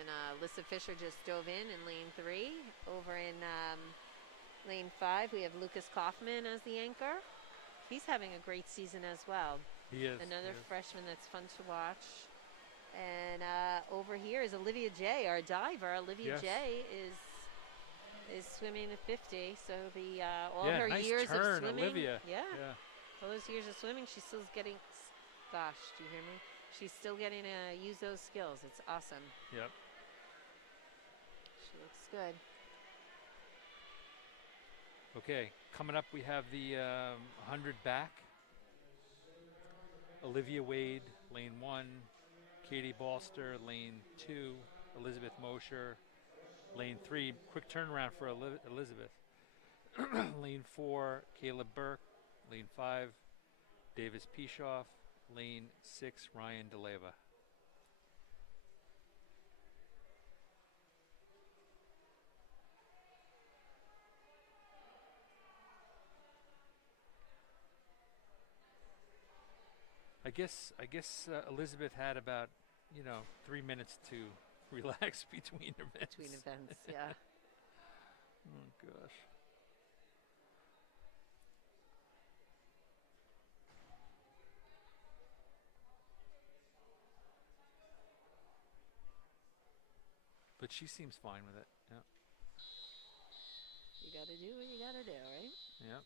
And Alyssa Fisher just dove in lane 3. Over in lane 5, we have Lucas Kaufman as the anchor. He's having a great season as well. He is. Another he is. freshman that's fun to watch. And over here is Olivia J, our diver. Olivia Yes. J is swimming at 50. So the all Yeah, her nice years turn, of swimming. Olivia. Yeah. Yeah. All those years of swimming, she's still getting. Gosh, do you hear me? She's still getting to use those skills. It's awesome. Yep. She looks good. Okay, coming up we have the 100 back. Olivia Wade, lane 1. Katie Balster, lane 2. Elizabeth Mosher, lane 3. Quick turnaround for Elizabeth. Lane 4, Caleb Burke. Lane 5, Davis Pishoff. Lane 6, Ryan DeLeva. I guess Elizabeth had about 3 minutes to relax between events. Between events, yeah. Oh gosh. But she seems fine with it. Yeah. You gotta do what you gotta do, right? Yeah.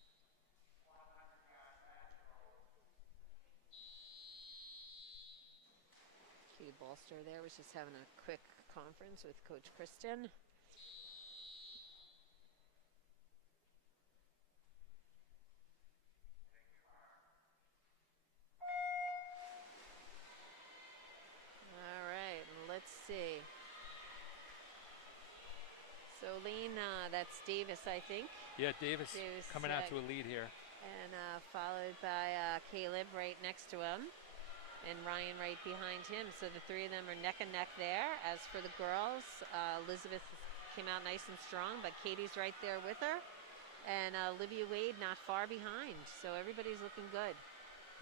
Katie Balster there was just having a quick conference with Coach Kristen. All right, let's see. So Lean, that's Davis, I think. Yeah, Davis Davis, coming out to a lead here. And followed by Caleb right next to him. And Ryan right behind him. So the three of them are neck and neck there. As for the girls, Elizabeth came out nice and strong, but Katie's right there with her. And Olivia Wade not far behind. So everybody's looking good.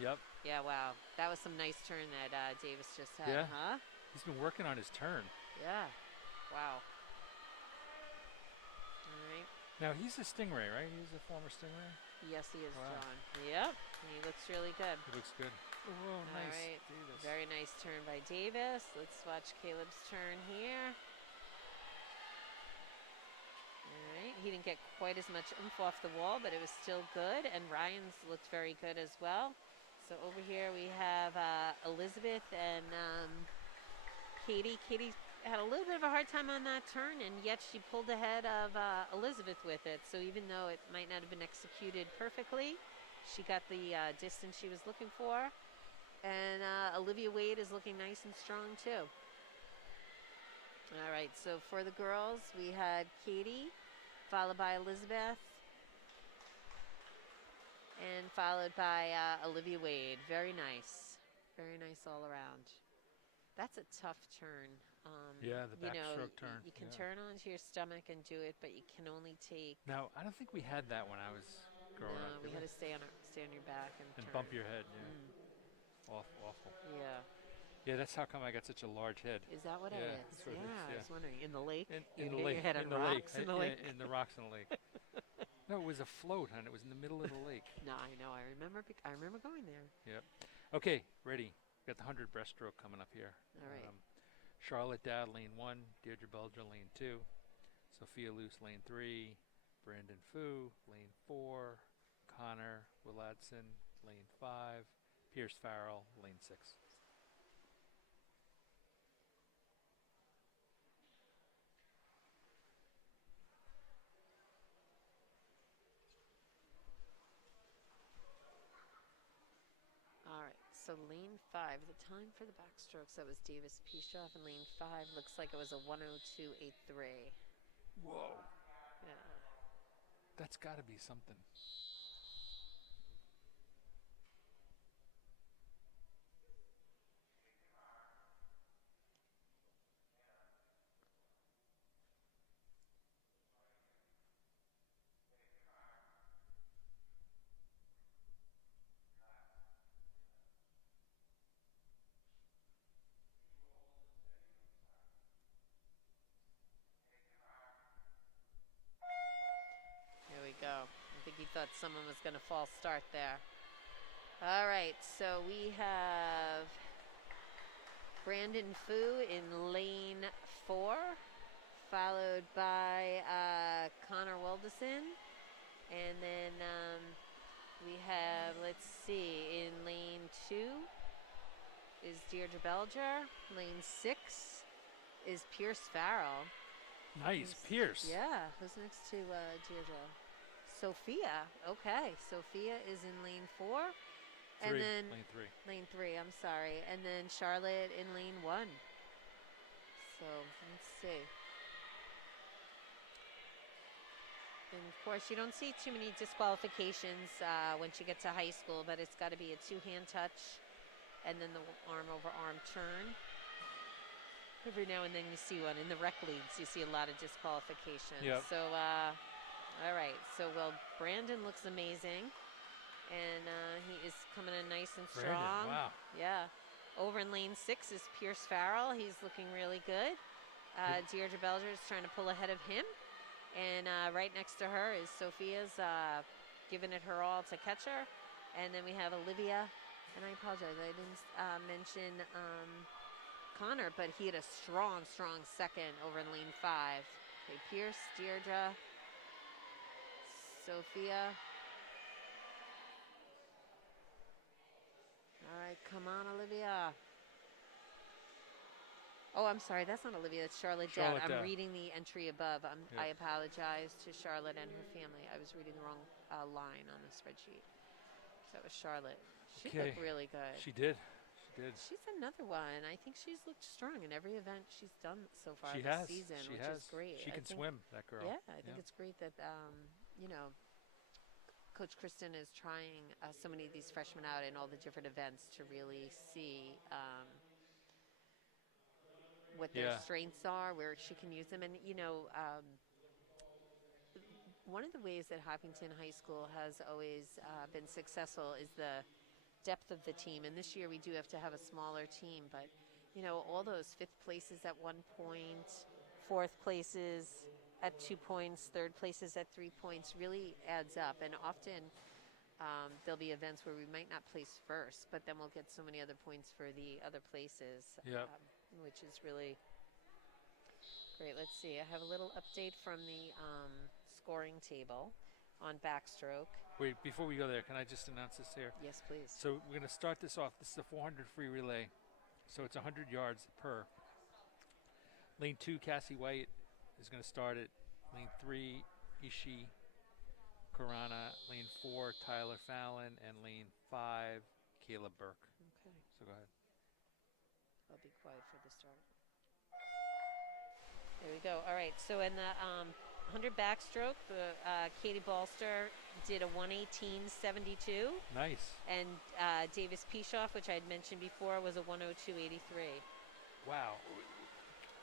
Yep. Yeah, wow. That was some nice turn that Davis just had, Yeah. huh? He's been working on his turn. Yeah. Wow. All right. Now, he's a Stingray, right? He's a former Stingray? Yes, he is, Wow. John. Yep. He looks really good. He looks good. Oh, All nice. right. Davis. Very nice turn by Davis. Let's watch Caleb's turn here. All right. He didn't get quite as much oomph off the wall, but it was still good. And Ryan's looked very good as well. So over here we have Elizabeth and Katie. Katie had a little bit of a hard time on that turn, and yet she pulled ahead of Elizabeth with it. So even though it might not have been executed perfectly, she got the distance she was looking for. And Olivia Wade is looking nice and strong too. All right, so for the girls, we had Katie, followed by Elizabeth, and followed by Olivia Wade. Very nice all around. That's a tough turn. Yeah, the backstroke you turn. You can yeah. turn onto your stomach and do it, but you can only take. Now, I don't think we had that when I was growing up. We did had to stay on your back and turn. bump your head. Yeah. Awful. Yeah. Yeah, that's how come I got such a large head. Is that what it Yeah, is? that's what it is, I yeah. was wondering. In the lake. In You the hit lake. Your head in on the rocks lake. in the lake. Yeah, in the rocks in the lake. No, it was a float, hon. It was in the middle of the lake. No, I know. I remember going there. Yep. Okay, ready. Got the 100 breaststroke coming up here. All right. Charlotte Dowd, lane 1. Deirdre Belger, lane 2. Sophia Luce, lane 3. Brandon Fu, lane 4. Connor Willadson, lane 5. Pierce Farrell, lane 6. All right. So lane 5, the time for the backstrokes, that was Davis Pishoff, and lane 5 looks like it was a 102.83. Whoa. Yeah. That's got to be something. There we go. I think he thought someone was going to false start there. All right, so we have Brandon Fu in lane 4, followed by Connor Wildison. And then we have, let's see, in lane 2 is Deirdre Belger. Lane 6 is Pierce Farrell. Nice, Pierce. Yeah, who's next to Deirdre? Sophia. Okay, Sophia is in lane 4. And then lane 3. lane 3, I'm sorry. And then Charlotte in lane 1. So, let's see. And of course, you don't see too many disqualifications once you get to high school, but it's got to be a two-hand touch and then the arm-over-arm turn. Every now and then you see one. In the rec leagues, you see a lot of disqualifications. Yep. So, all right. So, well, Brandon looks amazing. And he is coming in nice and strong. Brandon, wow. Yeah. Over in lane 6 is Pierce Farrell. He's looking really good. Deirdre Belger is trying to pull ahead of him. And right next to her is Sophia's giving it her all to catch her. And then we have Olivia. And I apologize, I didn't mention Connor, but he had a strong second over in lane 5. Okay, Pierce, Deirdre, Sophia. All right, come on, Olivia. Oh, I'm sorry, that's not Olivia, that's Charlotte Dowd. I'm reading the entry above. I apologize to Charlotte and her family. I was reading the wrong line on the spreadsheet. That was Charlotte. She looked really good. She did. She's another one. I think she's looked strong in every event she's done so far She this has. season, She which has. is great. She can swim, that girl. Yeah, I think it's great that, Coach Kristen is trying so many of these freshmen out in all the different events to really see what their Yeah. strengths are, where she can use them. And, one of the ways that Hopkinton High School has always been successful is the depth of the team. And this year we do have to have a smaller team, but all those fifth places at 1 point, fourth places at 2 points, third places at 3 points really adds up. And often there'll be events where we might not place first, but then we'll get so many other points for the other places, Yep. which is really great. Let's see. I have a little update from the scoring table on Backstroke. Wait, before we go there, can I just announce this here? Yes, please. So we're going to start this off. This is a 400 free relay. So it's 100 yards per. Lane 2, Cassie White is going to start it. Lane 3, Ishi Karana. Lane 4, Tyler Fallon. And lane 5, Caleb Burke. Okay. So go ahead. I'll be quiet for the start. There we go. All right. So in the 100 backstroke, the Katie Balster did a 118.72. Nice. And Davis Pishoff, which I had mentioned before, was a 102.83. Wow.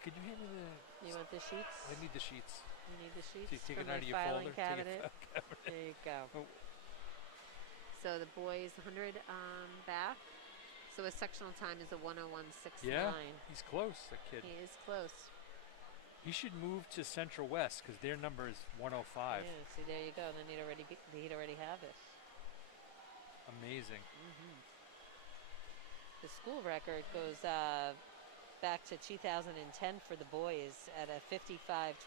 Could you hand me the... You want the sheets? I need the sheets. You need the sheets? So you take from it out my of your filing folder. Take cabinet. it cabinet. There you go. Oh. So the boys 100 back. So his sectional time is a 101.69. Yeah, he's close, that kid. He is close. He should move to Central West because their number is 105. Yeah, see, there you go. Then he'd already have it. Amazing. Mm-hmm. The school record goes back to 2010 for the boys at a 55.27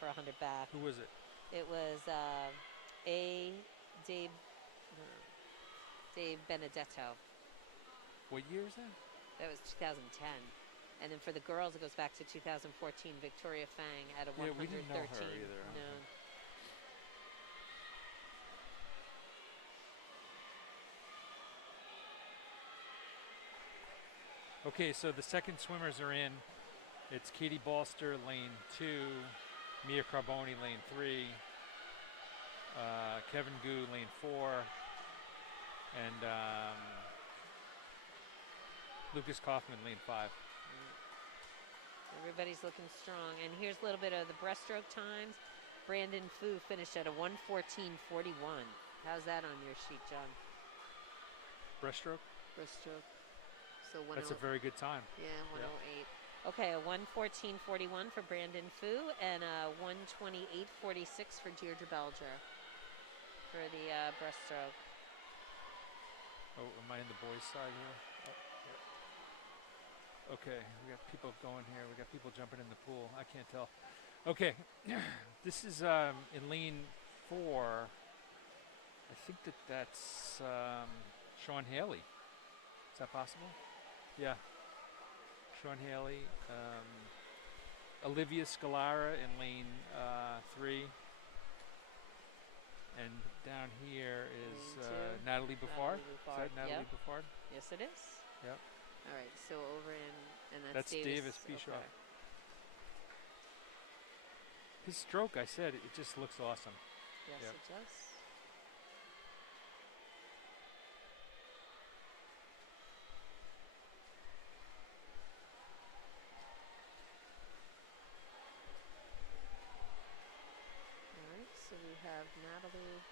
for 100 back. Who was it? It was Dave Benedetto. What year is that? That was 2010. And then for the girls, it goes back to 2014. Victoria Fang at a 113. Yeah, we didn't know her either. No. Okay, so the second swimmers are in. It's Katie Balster, lane 2, Mia Carboni, lane 3, Kevin Gu, lane 4, and Lucas Kaufman, lane 5. Everybody's looking strong. And here's a little bit of the breaststroke times. Brandon Fu finished at a 114.41. How's that on your sheet, John? Breaststroke? Breaststroke. So That's a very good time. Yeah, 108. Okay, a 114.41 for Brandon Fu and a 128.46 for Deirdre Belger for the breaststroke. Oh, am I in the boys' side here? Oh, yeah. Okay, we got people going here. We got people jumping in the pool. I can't tell. Okay, this is in lane 4. I think that's Sean Haley. Is that possible? Yeah. Sean Haley. Olivia Scalara in lane 3. And down here is Natalie Buffard. Is that Natalie Buffard? Yes, it is. Yep. All right, so over in, and That's Davis Pishoff. Okay. His stroke, I said, it just looks awesome. Yes, Yep. it does. All right, so we have Natalie.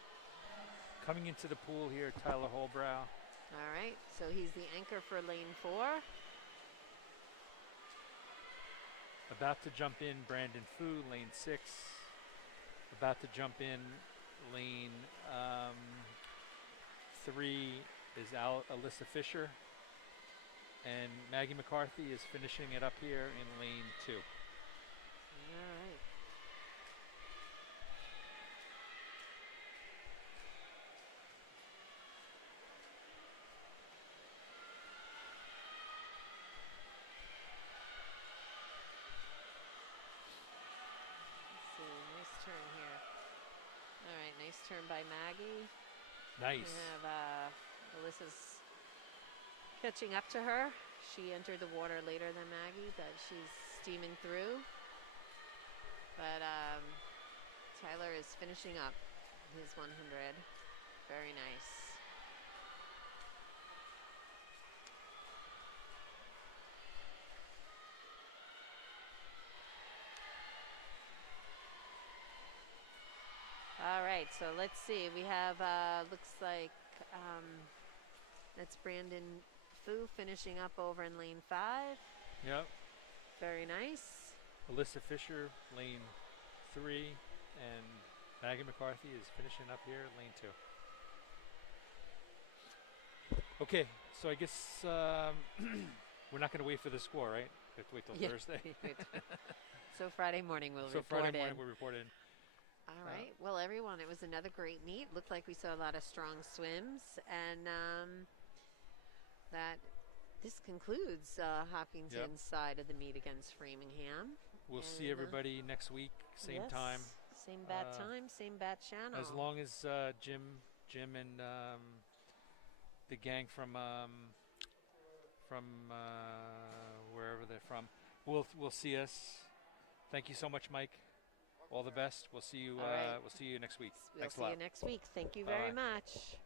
Coming into the pool here, Tyler Holbrow. All right, so he's the anchor for lane 4. About to jump in, Brandon Fu, lane 6. About to jump in, lane 3 is Alyssa Fisher. And Maggie McCarthy is finishing it up here in lane 2. All right. Nice turn here. All right, nice turn by Maggie. Nice. We have Alyssa's catching up to her. She entered the water later than Maggie, but she's steaming through. But Tyler is finishing up his 100. Very nice. All right, so let's see. We have, looks like that's Brandon Fu finishing up over in lane 5. Yep. Very nice. Alyssa Fisher, lane 3, and Maggie McCarthy is finishing up here, lane 2. Okay, so I guess we're not going to wait for the score, right? We have to wait till Thursday. So Friday morning we'll report Friday morning in. we'll report in. All right. Well, everyone, it was another great meet. Looked like we saw a lot of strong swims, and this concludes Hopkinton's side of the meet against Framingham. We'll see everybody next week, same time. Same bat time, same bat channel. As long as Jim and the gang from wherever they're from will see us. Thank you so much, Mike. All the best. We'll see you. All right. We'll see you next week. We'll Thanks a see lot. you next week. Thank you very Bye-bye. much.